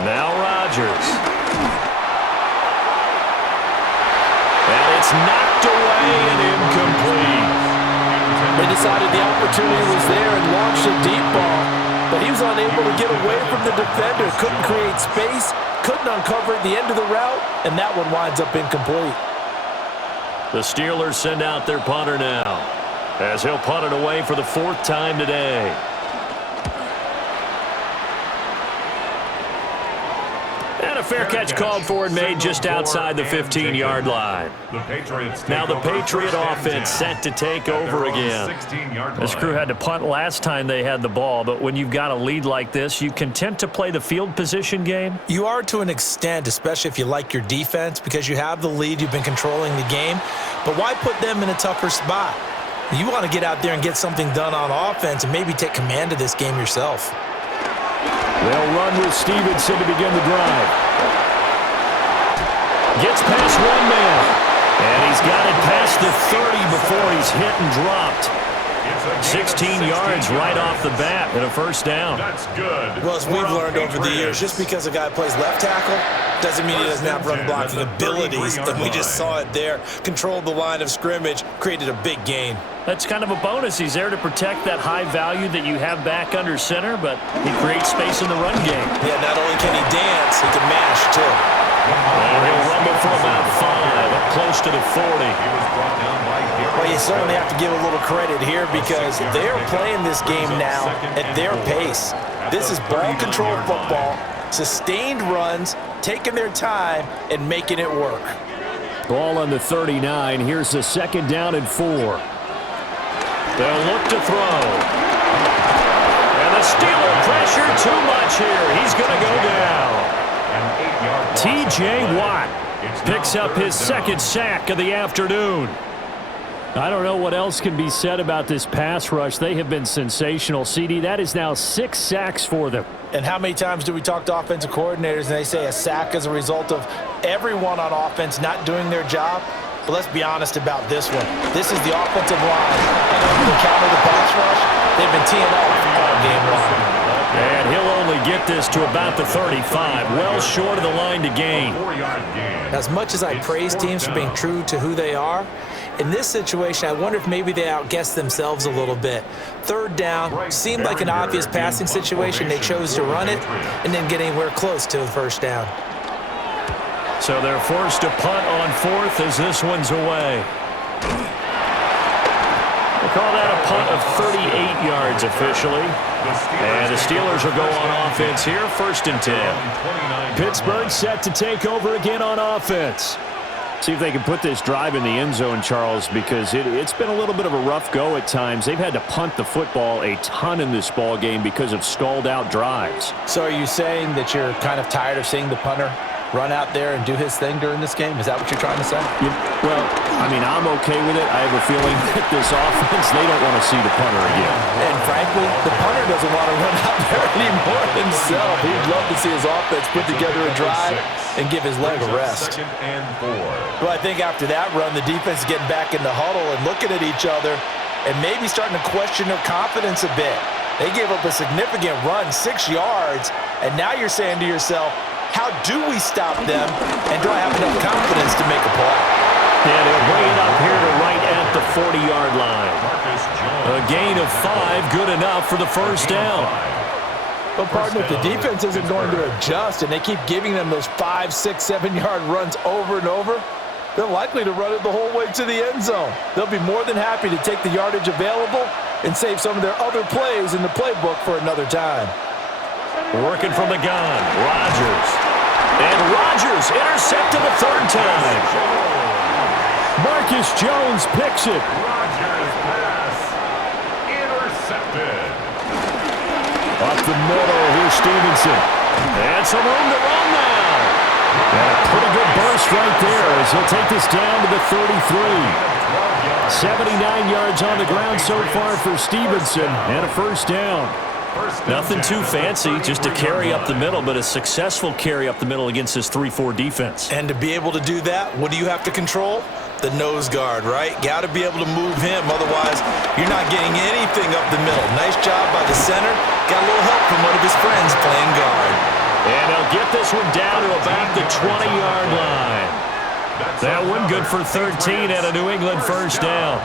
Now Rodgers. And it's knocked away and incomplete. They decided the opportunity was there and launched a deep ball, but he was unable to get away from the defender. Couldn't create space, couldn't uncover at the end of the route, and that one winds up incomplete. The Steelers send out their punter now, as he'll punt it away for the 4th time today. And a fair catch called for and made just outside the 15-yard line. Now the Patriot offense set to take over again. This crew had to punt last time they had the ball, but when you've got a lead like this, you content to play the field position game? You are to an extent, especially if you like your defense, because you have the lead, you've been controlling the game. But why put them in a tougher spot? You want to get out there and get something done on offense and maybe take command of this game yourself. They'll run with Stevenson to begin the drive. Gets past one man. And he's got it past the 30 before he's hit and dropped. 16 yards right off the bat and a first down. That's good. Well, as we've learned over the years, just because a guy plays left tackle doesn't mean he doesn't have run blocking abilities. And we just saw it there. Controlled the line of scrimmage, created a big gain. That's kind of a bonus. He's there to protect that high value that you have back under center, but he creates space in the run game. Yeah, not only can he dance, he can mash, too. And he'll rumble for about 5, up close to the 40. Well, you certainly have to give a little credit here because they're playing this game now at their pace. This is ball control football, sustained runs, taking their time, and making it work. Ball on the 39. Here's the 2nd down and 4. They'll look to throw. And the Steeler pressure too much here. He's going to go down. T.J. Watt picks up his 2nd sack of the afternoon. I don't know what else can be said about this pass rush. They have been sensational. CD, that is now 6 sacks for them. And how many times do we talk to offensive coordinators and they say a sack is a result of everyone on offense not doing their job? But let's be honest about this one. This is the offensive line. And to counter the pass rush, they've been teeing off all game long. And he'll only get this to about the 35, well short of the line to gain. As much as I praise teams for being true to who they are, in this situation, I wonder if maybe they outguessed themselves a little bit. 3rd down seemed like an obvious passing situation. They chose to run it and didn't get anywhere close to the 1st down. So they're forced to punt on 4th as this one's away. We'll call that a punt of 38 yards officially. And the Steelers will go on offense here, 1st and 10. Pittsburgh set to take over again on offense. See if they can put this drive in the end zone, Charles, because it's been a little bit of a rough go at times. They've had to punt the football a ton in this ball game because of stalled out drives. So are you saying that you're kind of tired of seeing the punter run out there and do his thing during this game? Is that what you're trying to say? Well, I mean, I'm okay with it. I have a feeling that this offense, they don't want to see the punter again. And frankly, the punter doesn't want to run out there anymore himself. He'd love to see his offense put together a drive and give his leg a rest. Well, I think after that run, the defense is getting back in the huddle and looking at each other and maybe starting to question their confidence a bit. They gave up a significant run, 6 yards, and now you're saying to yourself, how do we stop them, and do I have enough confidence to make a play? And he'll bring it up here to right at the 40-yard line. A gain of 5, good enough for the 1st down. But, partner, if the defense isn't going to adjust and they keep giving them those 5, 6, 7-yard runs over and over, they're likely to run it the whole way to the end zone. They'll be more than happy to take the yardage available and save some of their other plays in the playbook for another time. Working from the gun, Rodgers. And Rodgers intercepted a 3rd time. Marcus Jones picks it. Rodgers pass intercepted. Up the middle, here's Stevenson. And some room to run now. And a pretty good burst right there as he'll take this down to the 33. 79 yards on the ground so far for Stevenson and a 1st down. Nothing too fancy, just a carry up the middle, but a successful carry up the middle against this 3-4 defense. And to be able to do that, what do you have to control? The nose guard, right? Got to be able to move him, otherwise you're not getting anything up the middle. Nice job by the center. Got a little help from one of his friends playing guard. And he'll get this one down to about the 20-yard line. That one good for 13 at a New England 1st down.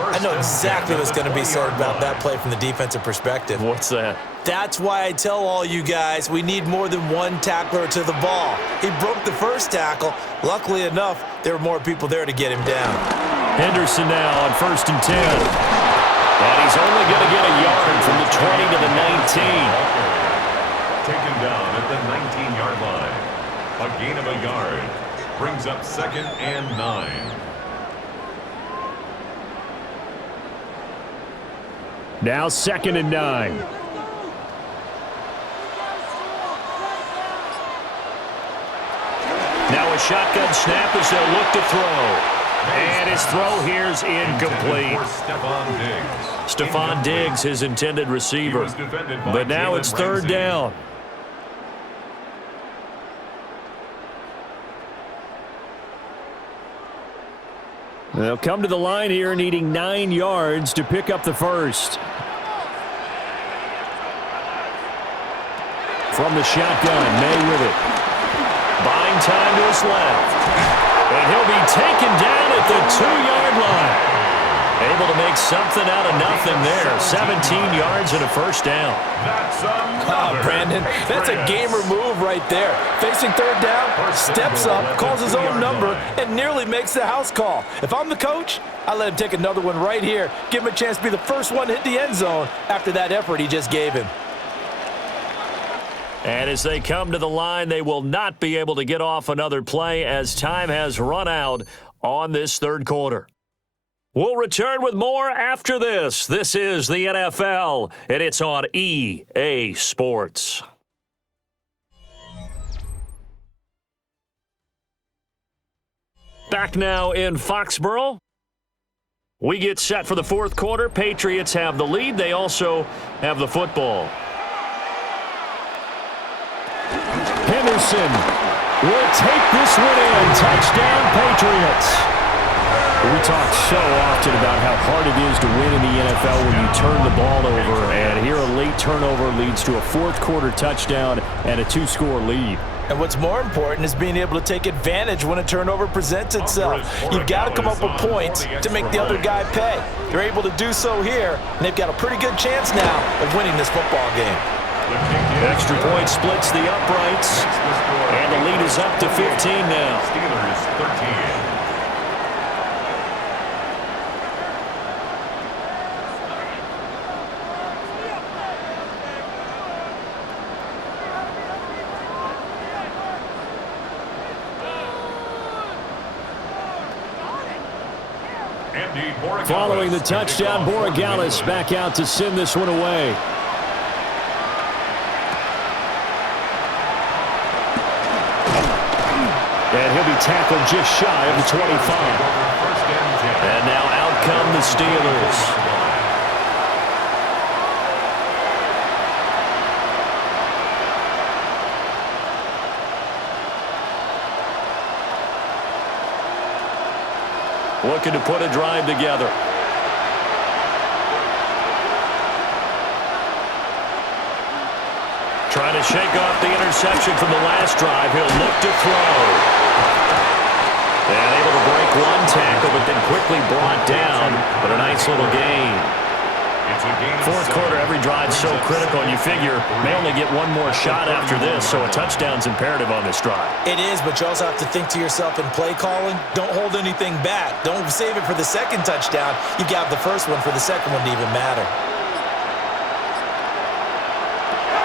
I know exactly what's going to be said about that play from the defensive perspective. What's that? That's why I tell all you guys we need more than one tackler to the ball. He broke the 1st tackle. Luckily enough, there were more people there to get him down. Henderson now on 1st and 10. And he's only going to get a yard from the 20 to the 19. Taken down at the 19-yard line. A gain of a yard. Brings up 2nd and 9. Now 2nd and 9. Now a shotgun snap as they'll look to throw. And his throw here's incomplete. Stephon Diggs, his intended receiver. But now it's third down. They'll come to the line here needing 9 yards to pick up the first. From the shotgun, May with it. Buying time to his left. And he'll be taken down at the 2-yard line. Able to make something out of nothing there. 17 yards and a first down. Brandon, that's a gamer move right there. Facing third down, steps up, calls his own number, and nearly makes the house call. If I'm the coach, I let him take another one right here. Give him a chance to be the first one to hit the end zone after that effort he just gave him. And as they come to the line, they will not be able to get off another play as time has run out on this third quarter. We'll return with more after this. This is the NFL, and it's on EA Sports. Back now in Foxborough. We get set for the fourth quarter. Patriots have the lead. They also have the football. Henderson will take this one in. Touchdown, Patriots. We talk so often about how hard it is to win in the NFL when you turn the ball over, and here a late turnover leads to a fourth quarter touchdown and a 2-score lead. And what's more important is being able to take advantage when a turnover presents itself. You've got to come up with points to make the other guy pay. They're able to do so here, and they've got a pretty good chance now of winning this football game. Extra point splits the uprights, and the lead is up to 15 now. Steelers 13. Following the touchdown, Borregales back out to send this one away. And he'll be tackled just shy of the 25. And now out come the Steelers. Looking to put a drive together. Trying to shake off the interception from the last drive. He'll look to throw. And able to break one tackle, but then quickly brought down. But a nice little gain. Fourth quarter, every drive so critical, and you figure may only get one more shot after this, so a touchdown's imperative on this drive. It is, but you also have to think to yourself in play calling, don't hold anything back. Don't save it for the second touchdown. You got the first one for the second one to even matter.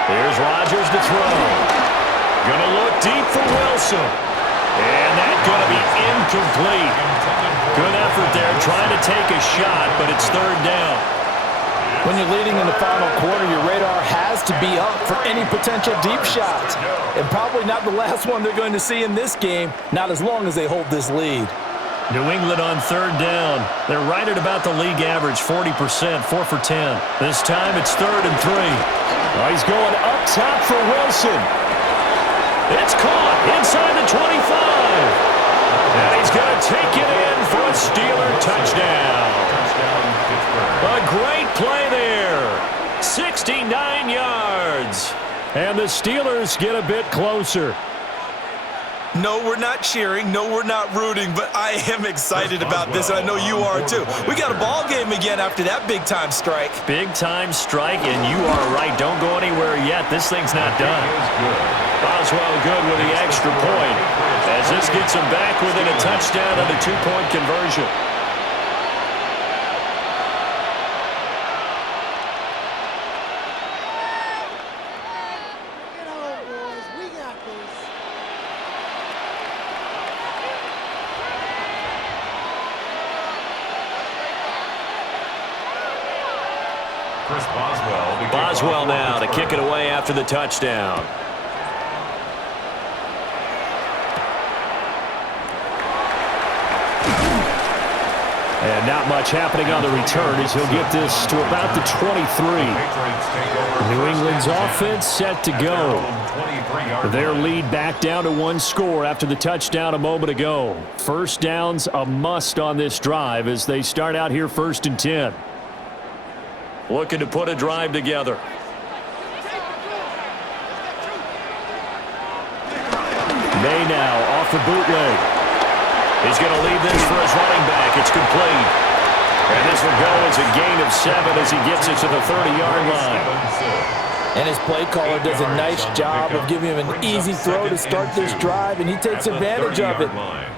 Here's Rodgers to throw. Gonna look deep for Wilson. And that's gonna be incomplete. Good effort there, trying to take a shot, but it's third down. When you're leading in the final quarter, your radar has to be up for any potential deep shots. And probably not the last one they're going to see in this game, not as long as they hold this lead. New England on third down. They're right at about the league average, 40%, 4 for 10. This time it's 3rd and 3. Oh, he's going up top for Wilson. It's caught inside the 25. And he's going to take it in for a Steeler touchdown. A great play there. 69 yards. And the Steelers get a bit closer. No, we're not cheering. No, we're not rooting. But I am excited about this, and I know you are too. We got a ball game again after that big-time strike. Big-time strike, and you are right. Don't go anywhere yet. This thing's not done. Boswell good with the extra point, as this gets him back within a touchdown and a 2-point conversion. Boswell now to kick it away after the touchdown. And not much happening on the return as he'll get this to about the 23. New England's offense set to go. Their lead back down to one score after the touchdown a moment ago. First down's a must on this drive as they start out here 1st and 10. Looking to put a drive together. May now off the bootleg. He's going to leave this for his running back. It's complete. And this will go as a gain of 7 as he gets it to the 30-yard line. And his play caller does a nice job of giving him an easy throw to start this drive, and he takes advantage of it.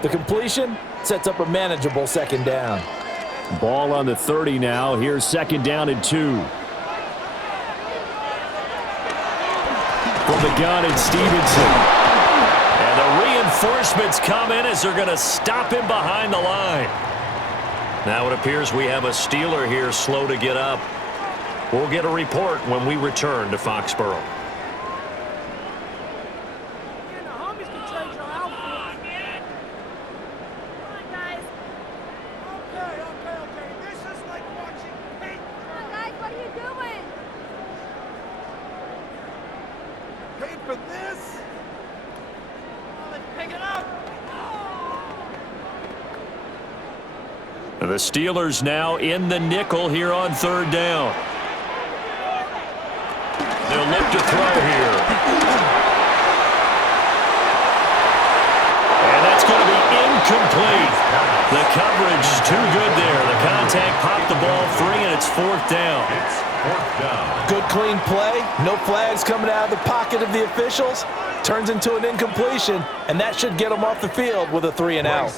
The completion sets up a manageable 2nd down. Ball on the 30 now. Here's 2nd down and 2. From the gun, it's Stevenson. And the reinforcements come in as they're going to stop him behind the line. Now it appears we have a Steeler here slow to get up. We'll get a report when we return to Foxborough. The Steelers now in the nickel here on 3rd down. They'll look to throw here. And that's going to be incomplete. The coverage too good there. The contact popped the ball free, and it's 4th down. Good clean play. No flags coming out of the pocket of the officials. Turns into an incompletion, and that should get them off the field with a 3-and-out.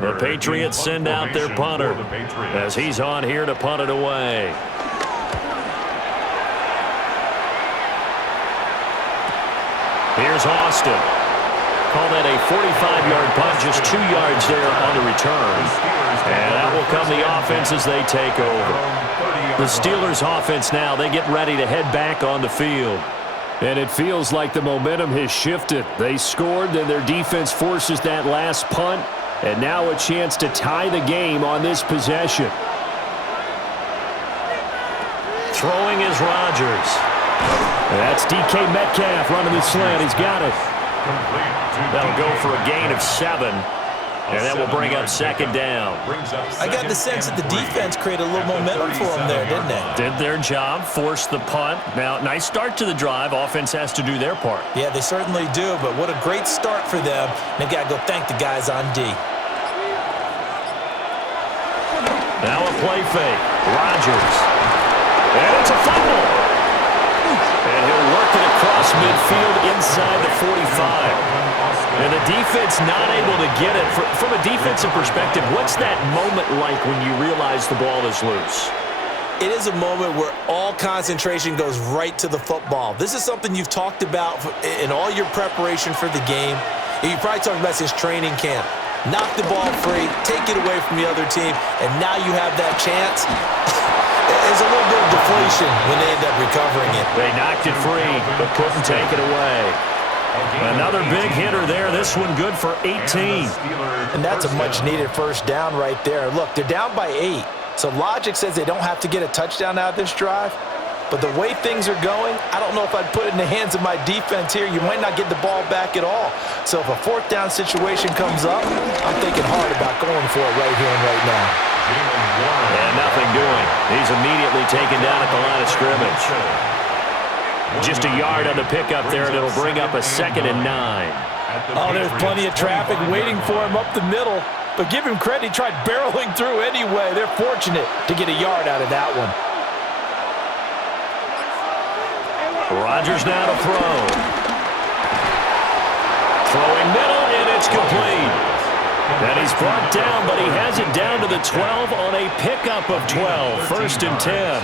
The Patriots send out their punter as he's on here to punt it away. Here's Austin. Call that a 45-yard punt, just 2 yards there on the return. And that will come the offense as they take over. The Steelers' offense now, they get ready to head back on the field. And it feels like the momentum has shifted. They scored, then their defense forces that last punt, and now a chance to tie the game on this possession. Throwing is Rodgers. That's DK Metcalf running the slant. He's got it. That'll go for a gain of 7. And that will bring up 2nd down. I got the sense that the defense created a little momentum for them there, didn't they? Did their job, forced the punt. Now, nice start to the drive. Offense has to do their part. Yeah, they certainly do, but what a great start for them. They've got to go thank the guys on D. Now a play fake. Rodgers. And it's a fumble. And he'll work it across midfield inside the 45. And the defense not able to get it. From a defensive perspective, what's that moment like when you realize the ball is loose? It is a moment where all concentration goes right to the football. This is something you've talked about in all your preparation for the game. You probably talked about since training camp. Knock the ball free, take it away from the other team, and now you have that chance. There's a little bit of deflation when they end up recovering it. They knocked it free, but couldn't take it away. Another big hitter there. This one good for 18. And that's a much-needed 1st down right there. Look, they're down by 8. So logic says they don't have to get a touchdown out of this drive. But the way things are going, I don't know if I'd put it in the hands of my defense here. You might not get the ball back at all. So if a 4th down situation comes up, I'm thinking hard about going for it right here and right now. And nothing doing. He's immediately taken down at the line of scrimmage. Just a yard on the pickup there, and it'll bring up a 2nd and 9. Oh, there's plenty of traffic waiting for him up the middle. But give him credit, he tried barreling through anyway. They're fortunate to get a yard out of that one. Rodgers now to throw. Throwing middle, and it's complete. And he's brought down, but he has it down to the 12 on a pickup of 12. 1st and 10.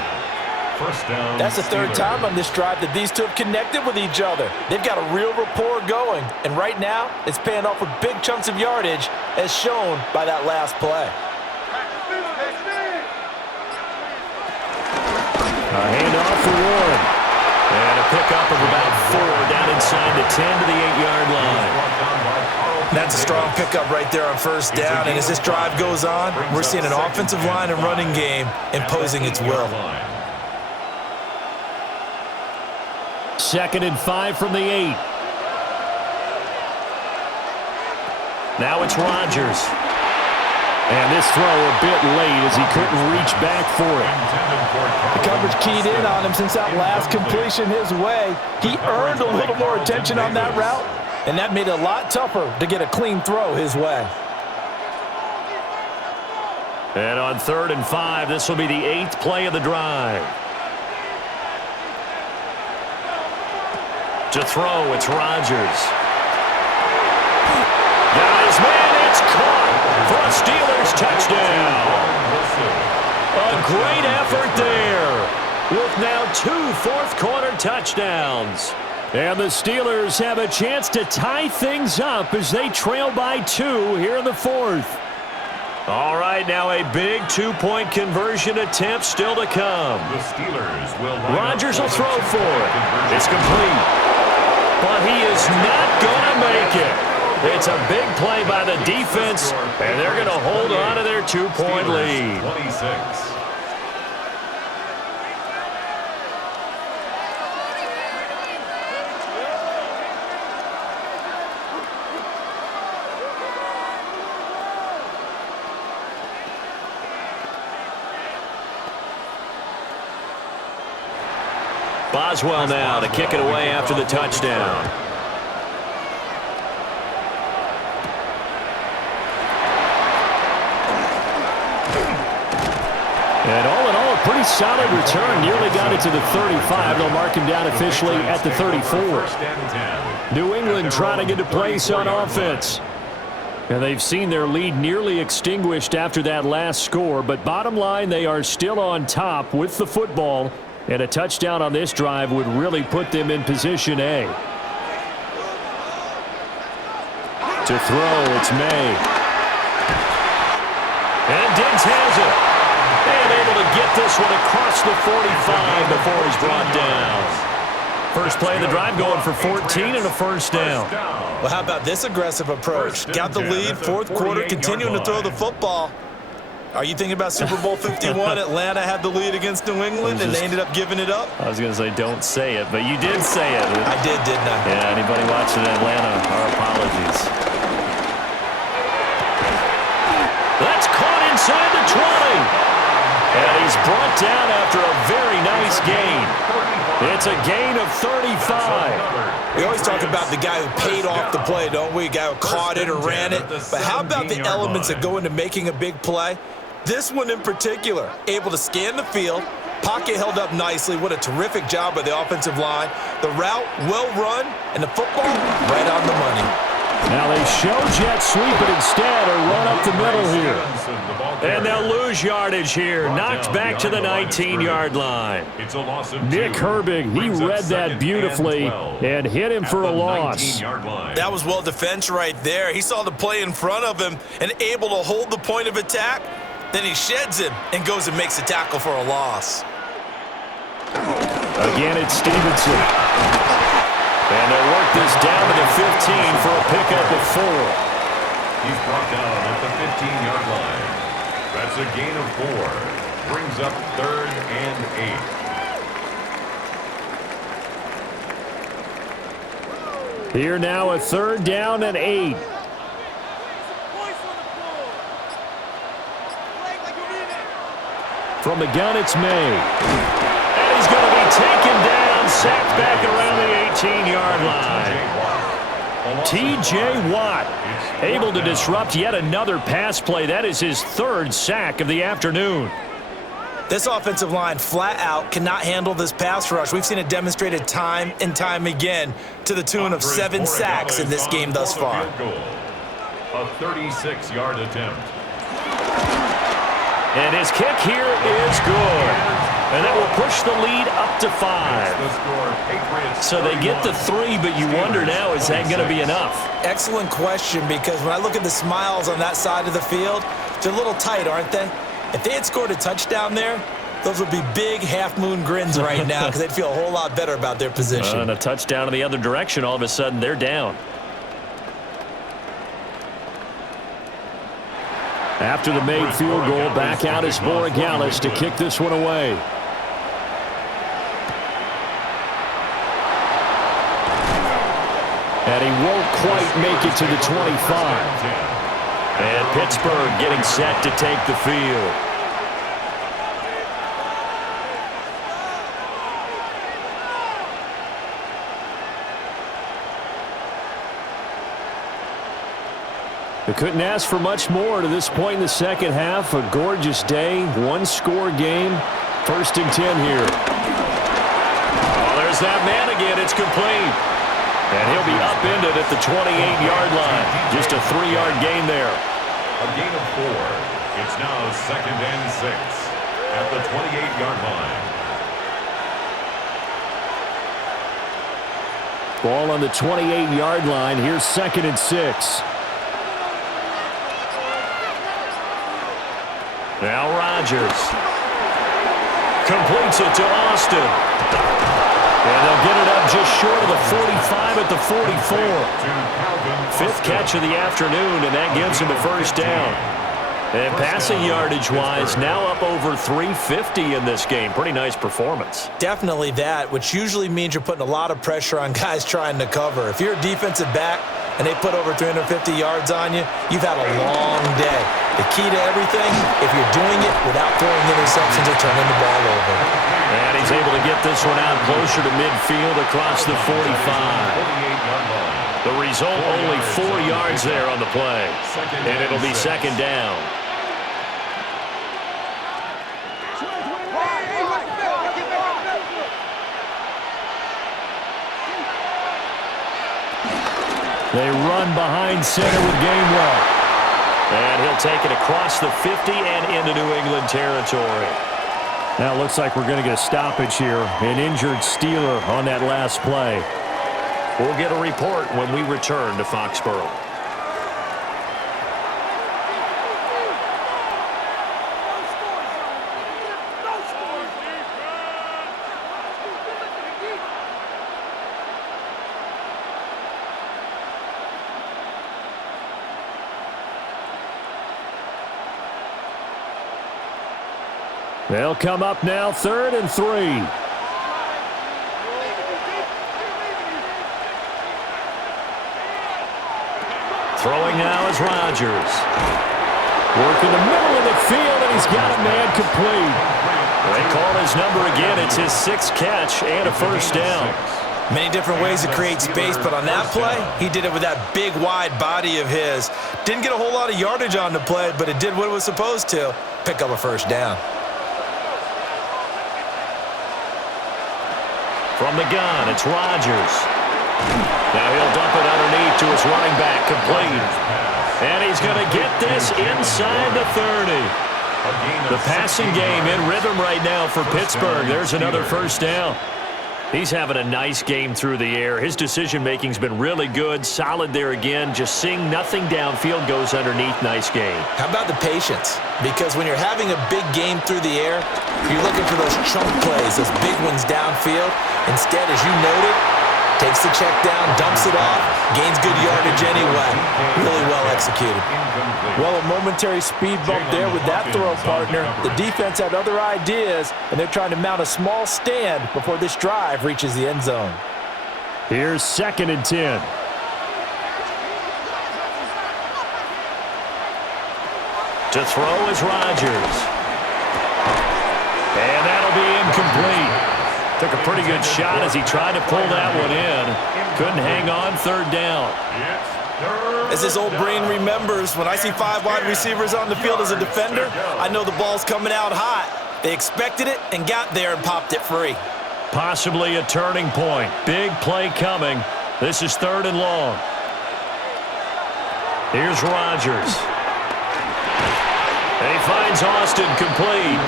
That's the 3rd time on this drive that these two have connected with each other. They've got a real rapport going. And right now, it's paying off with big chunks of yardage, as shown by that last play. A handoff for Warren. And a pickup of about 4 down inside the 10 to the 8-yard line. That's a strong pickup right there on first down, and as this drive goes on, we're seeing an offensive line and running game imposing its will. 2nd and 5 from the 8. Now it's Rodgers. And this throw a bit late as he couldn't reach back for it. The coverage keyed in on him since that last completion his way. He earned a little more attention on that route, and that made it a lot tougher to get a clean throw his way. And on 3rd and 5, this will be the 8th play of the drive. To throw, it's Rodgers. Got his man, it's caught for a Steelers touchdown. A great effort there with now 2 fourth-quarter touchdowns. And the Steelers have a chance to tie things up as they trail by 2 here in the 4th. All right, now a big 2-point conversion attempt still to come. The Steelers will Rodgers will throw for it. It's complete. But he is not going to make it. It's a big play by the defense, and they're going to hold on to their 2-point lead. 26. Boswell now to kick it away after the touchdown. And all in all, a pretty solid return. Nearly got it to the 35. They'll mark him down officially at the 34. New England trying to get a place on offense. And they've seen their lead nearly extinguished after that last score. But bottom line, they are still on top with the football. And a touchdown on this drive would really put them in position A. To throw, it's May. And Diggs has it. And able to get this one across the 45 before he's brought down. First play of the drive going for 14 and a first down. Well, how about this aggressive approach? Got the lead, 4th quarter, continuing to throw the football. Are you thinking about Super Bowl 51? Atlanta had the lead against New England, and they ended up giving it up? I was going to say don't say it, but you did say it. I did, didn't I? Yeah, anybody watching Atlanta, our apologies. That's caught inside the 20. And he's brought down after a very nice gain. It's a gain of 35. We always talk about the guy who paid off the play, don't we? A guy who caught it or ran it. But how about the elements that go into making a big play? This one in particular, able to scan the field, pocket held up nicely. What a terrific job by the offensive line. The route, well run, and the football, right on the money. Now they show jet sweep, but instead a run up the middle here. And they'll lose yardage here. Knocked back to the 19-yard line. Nick Herbig, he read that beautifully and hit him for a loss. That was well defense right there. He saw the play in front of him and able to hold the point of attack. Then he sheds him and goes and makes a tackle for a loss. Again, it's Stevenson. And they'll work this down to the 15 for a pickup of 4. He's brought down at the 15-yard line. That's a gain of 4. Brings up 3rd and 8. Here now a 3rd down and 8. From the gun, it's May. And he's going to be taken down, sacked back around the 18-yard line. T.J. Watt able to disrupt yet another pass play. That is his 3rd sack of the afternoon. This offensive line flat out cannot handle this pass rush. We've seen it demonstrated time and time again to the tune of 7 sacks in this game thus far. A 36-yard attempt. And his kick here is good. And that will push the lead up to 5. So they get the 3, but you wonder now, is that going to be enough? Excellent question, because when I look at the smiles on that side of the field, they're a little tight, aren't they? If they had scored a touchdown there, those would be big half-moon grins right now because they'd feel a whole lot better about their position. And a touchdown in the other direction, all of a sudden they're down. After the made field goal, back out is Borregales to kick this one away. And he won't quite make it to the 25. And Pittsburgh getting set to take the field. They couldn't ask for much more to this point in the second half. A gorgeous day, one-score game. 1st and 10 here. Oh, there's that man again. It's complete. And he'll be upended at the 28-yard line. Just a 3-yard gain there. A gain of 4. It's now 2nd and 6 at the 28-yard line. Ball on the 28-yard line. Here's 2nd and 6. Now Rodgers completes it to Austin. And they'll get it up just short of the 45 at the 44. 5th catch of the afternoon, and that gives him a 1st down. And passing yardage-wise, now up over 350 in this game. Pretty nice performance. Definitely that, which usually means you're putting a lot of pressure on guys trying to cover. If you're a defensive back and they put over 350 yards on you, you've had a long day. The key to everything, if you're doing it without throwing interceptions or turning the ball over. And he's able to get this one out closer to midfield across the 45. The result, only 4 yards there on the play. And it'll be 2nd down. They run behind center with Gainwell. And he'll take it across the 50 and into New England territory. Now it looks like we're going to get a stoppage here. An injured Steeler on that last play. We'll get a report when we return to Foxborough. They'll come up now, 3rd and 3. Throwing now is Rodgers. Working the middle of the field, and he's got a man complete. They call his number again. It's his 6th catch and a 1st down. Many different ways to create space, but on that play, he did it with that big, wide body of his. Didn't get a whole lot of yardage on the play, but it did what it was supposed to, pick up a 1st down. From the gun, it's Rodgers. Now he'll dump it underneath to his running back, complete. And he's going to get this inside the 30. The passing game in rhythm right now for Pittsburgh. There's another 1st down. He's having a nice game through the air. His decision-making's been really good. Solid there again. Just seeing nothing downfield, goes underneath. Nice game. How about the patience? Because when you're having a big game through the air, you're looking for those chunk plays, those big ones downfield. Instead, as you noted, takes the check down, dumps it off, gains good yardage anyway. Really well executed. Well, a momentary speed bump there with that throw, partner. The defense had other ideas, and they're trying to mount a small stand before this drive reaches the end zone. Here's 2nd and 10. To throw is Rodgers. And that'll be incomplete. Took a pretty good shot as he tried to pull that one in. Couldn't hang on, 3rd down. As his old brain remembers, when I see 5 wide receivers on the field as a defender, I know the ball's coming out hot. They expected it and got there and popped it free. Possibly a turning point. Big play coming. This is 3rd and long. Here's Rodgers. And he finds Austin complete.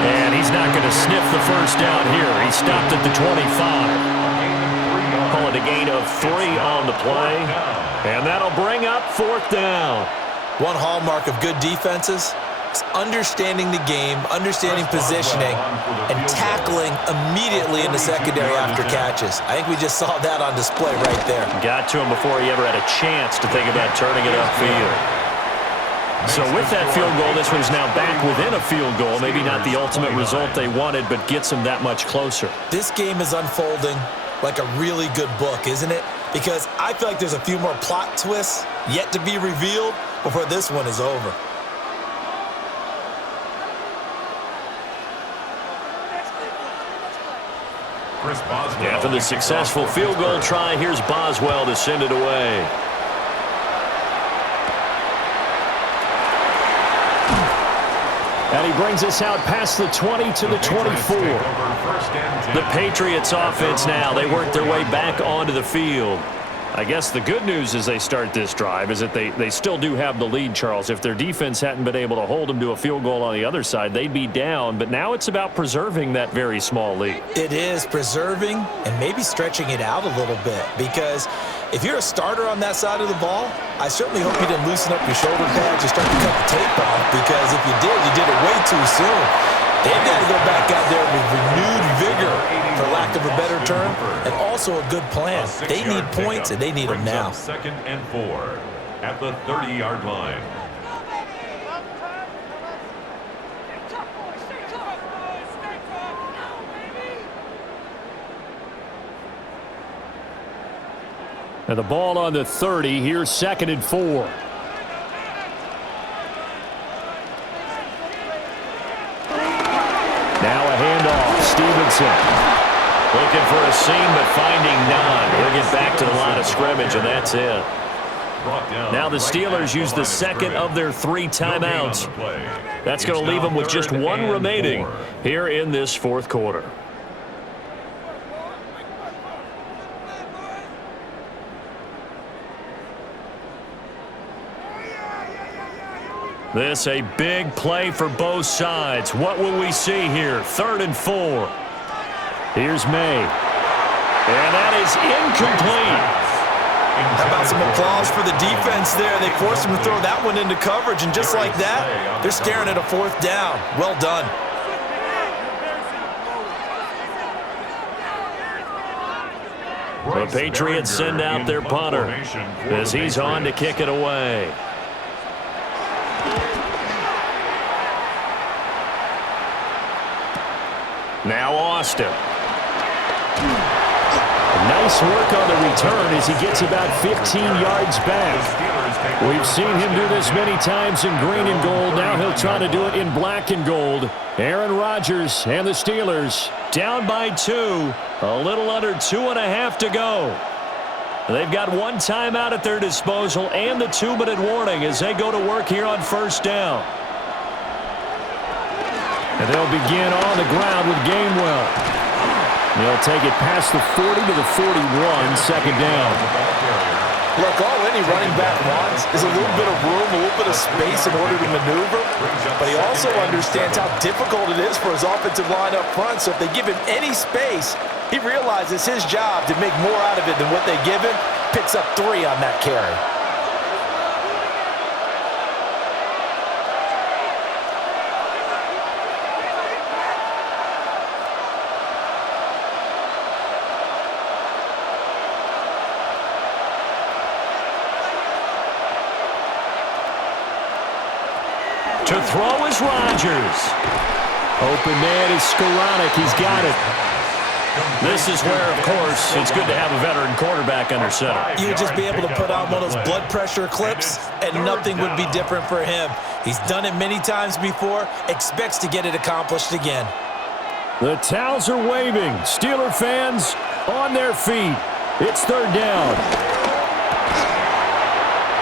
And he's not going to sniff the 1st down here. He stopped at the 25. Call it a gain of 3 on the play. And that'll bring up 4th down. One hallmark of good defenses is understanding the game, understanding positioning, and tackling immediately in the secondary after catches. I think we just saw that on display right there. Got to him before he ever had a chance to think about turning it upfield. So with that field goal, this one's now back within a field goal. Maybe not the ultimate result they wanted, but gets them that much closer. This game is unfolding like a really good book, isn't it? Because I feel like there's a few more plot twists yet to be revealed before this one is over. After the successful field goal try, here's Boswell to send it away. And he brings us out past the 20 to the 24. The Patriots offense now, they work their way back onto the field. I guess the good news as they start this drive is that they still do have the lead, Charles. If their defense hadn't been able to hold them to a field goal on the other side, they'd be down. But now it's about preserving that very small lead. It is preserving and maybe stretching it out a little bit, because if you're a starter on that side of the ball, I certainly hope you didn't loosen up your shoulder pads and start to cut the tape off, because if you did it way too soon. They've got to go back out there with renewed vigor, for lack of a better term, and also a good plan. They need points, and they need them now. 2nd and 4 at the 30-yard line. And the ball on the 30. Here's 2nd and 4. Now a handoff. Stevenson looking for a seam, but finding none. He'll get back to the line of scrimmage, and that's it. Now the Steelers use the second of their 3 timeouts. That's going to leave them with just 1 remaining here in this 4th quarter. This a big play for both sides. What will we see here? 3rd and 4. Here's May. And that is incomplete. How about some applause for the defense there? They forced him to throw that one into coverage, and just like that, they're staring at a 4th down. Well done. The Patriots send out their punter as he's on to kick it away. Now Austin. Nice work on the return as he gets about 15 yards back. We've seen him do this many times in green and gold. Now he'll try to do it in black and gold. Aaron Rodgers and the Steelers down by 2. A little under 2.5 to go. They've got 1 timeout at their disposal and the 2-minute warning as they go to work here on 1st down. And they'll begin on the ground with Gainwell. They'll take it past the 40 to the 41, 2nd down. Look, all any running back wants is a little bit of room, a little bit of space in order to maneuver, but he also understands how difficult it is for his offensive line up front, so if they give him any space, he realizes his job to make more out of it than what they give him, picks up 3 on that carry. To throw is Rodgers. Open man is Skoranek. He's got it. This is where, of course, it's good to have a veteran quarterback under center. You would just be able to put on one of those blood pressure clips, and nothing would be different for him. He's done it many times before, expects to get it accomplished again. The towels are waving. Steeler fans on their feet. It's 3rd down.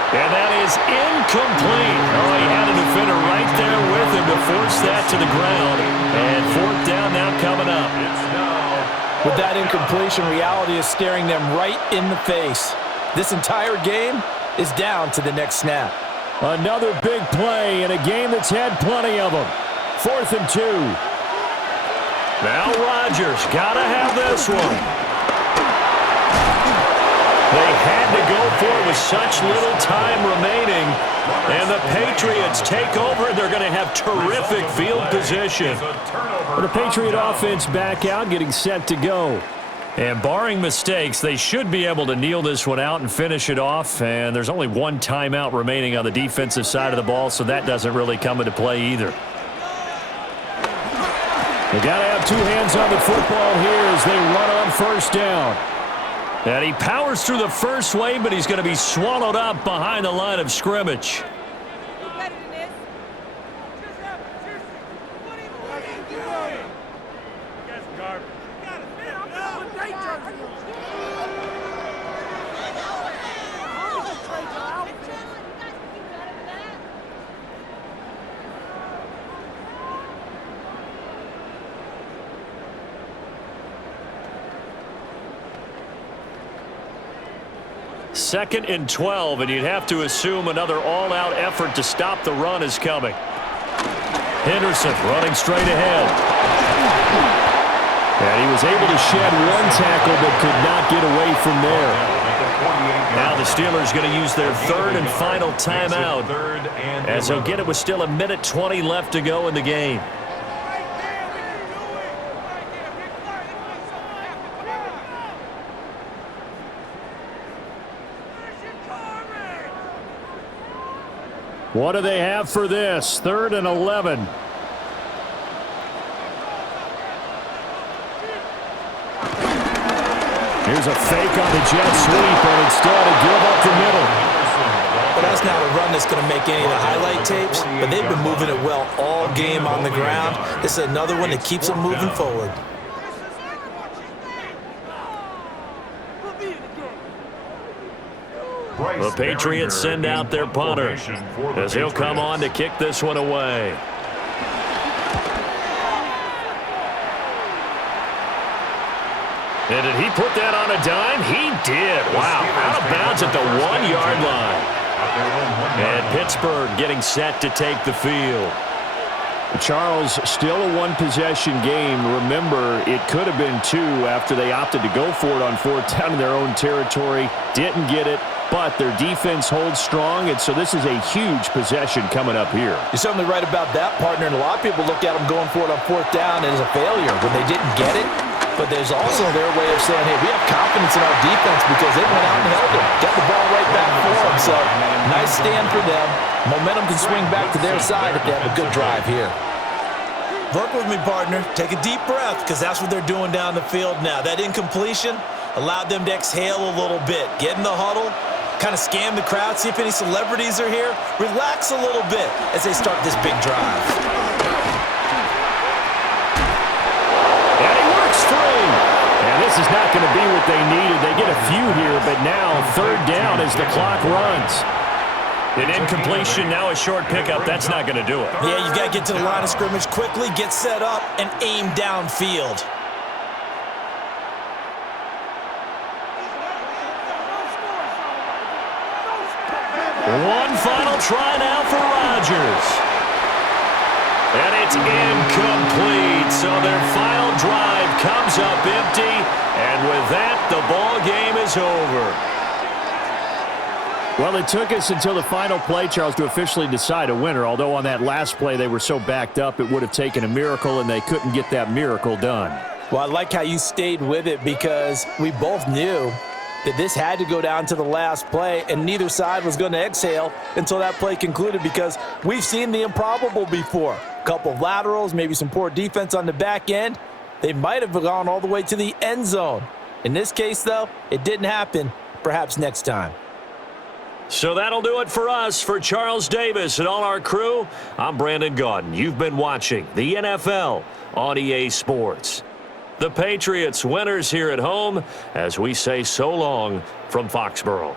And that is incomplete. Oh, he had a defender right there with him to force that to the ground. And 4th down now coming up. With that incompletion, reality is staring them right in the face. This entire game is down to the next snap. Another big play in a game that's had plenty of them. 4th and 2. Now Rodgers got to have this one. They had to go for it with such little time remaining. And the Patriots take over. They're going to have terrific field position. The Patriot offense back out, getting set to go. And barring mistakes, they should be able to kneel this one out and finish it off. And there's only one timeout remaining on the defensive side of the ball, so that doesn't really come into play either. They got to have two hands on the football here as they run on first down. And he powers through the first wave, but he's going to be swallowed up behind the line of scrimmage. Second and 12, and you'd have to assume another all-out effort to stop the run is coming. Henderson running straight ahead. And he was able to shed one tackle but could not get away from there. Now the Steelers going to use their third and final timeout as they'll get it with still 1:20 left to go in the game. What do they have for this? 3rd and 11. Here's a fake on the jet sweep, and instead a give up the middle. But that's not a run that's going to make any of the highlight tapes, but they've been moving it well all game on the ground. This is another one that keeps them moving forward. The Patriots send out their punter as he'll come on to kick this one away. And did he put that on a dime? He did. Wow. Out of bounds at the 1-yard line. And Pittsburgh getting set to take the field. Charles, still a one-possession game. Remember, it could have been two after they opted to go for it on 4th down in their own territory. Didn't get it, but their defense holds strong, and so this is a huge possession coming up here. You're certainly right about that, partner, and a lot of people look at them going for it on 4th down as a failure when they didn't get it. But there's also their way of saying, hey, we have confidence in our defense because they went out and held them. Got the ball right back for them. So, nice stand for them. Momentum can swing back to their side if they have a good drive here. Work with me, partner. Take a deep breath because that's what they're doing down the field now. That incompletion allowed them to exhale a little bit. Get in the huddle, kind of scan the crowd, see if any celebrities are here. Relax a little bit as they start this big drive. And this is not going to be what they needed. They get a few here, but now 3rd down as the clock runs. An incompletion, now a short pickup. That's not going to do it. Yeah, you've got to get to the line of scrimmage quickly, get set up, and aim downfield. One final try now for Rodgers. And it's incomplete. So their final drive comes up empty. And with that, the ball game is over. Well, it took us until the final play, Charles, to officially decide a winner. Although on that last play they were so backed up, it would have taken a miracle, and they couldn't get that miracle done. Well, I like how you stayed with it because we both knew that this had to go down to the last play, and neither side was going to exhale until that play concluded because we've seen the improbable before. A couple of laterals, maybe some poor defense on the back end. They might have gone all the way to the end zone. In this case, though, it didn't happen. Perhaps next time. So that'll do it for us. For Charles Davis and all our crew, I'm Brandon Gaudin. You've been watching the NFL on EA Sports. The Patriots winners here at home as we say so long from Foxborough.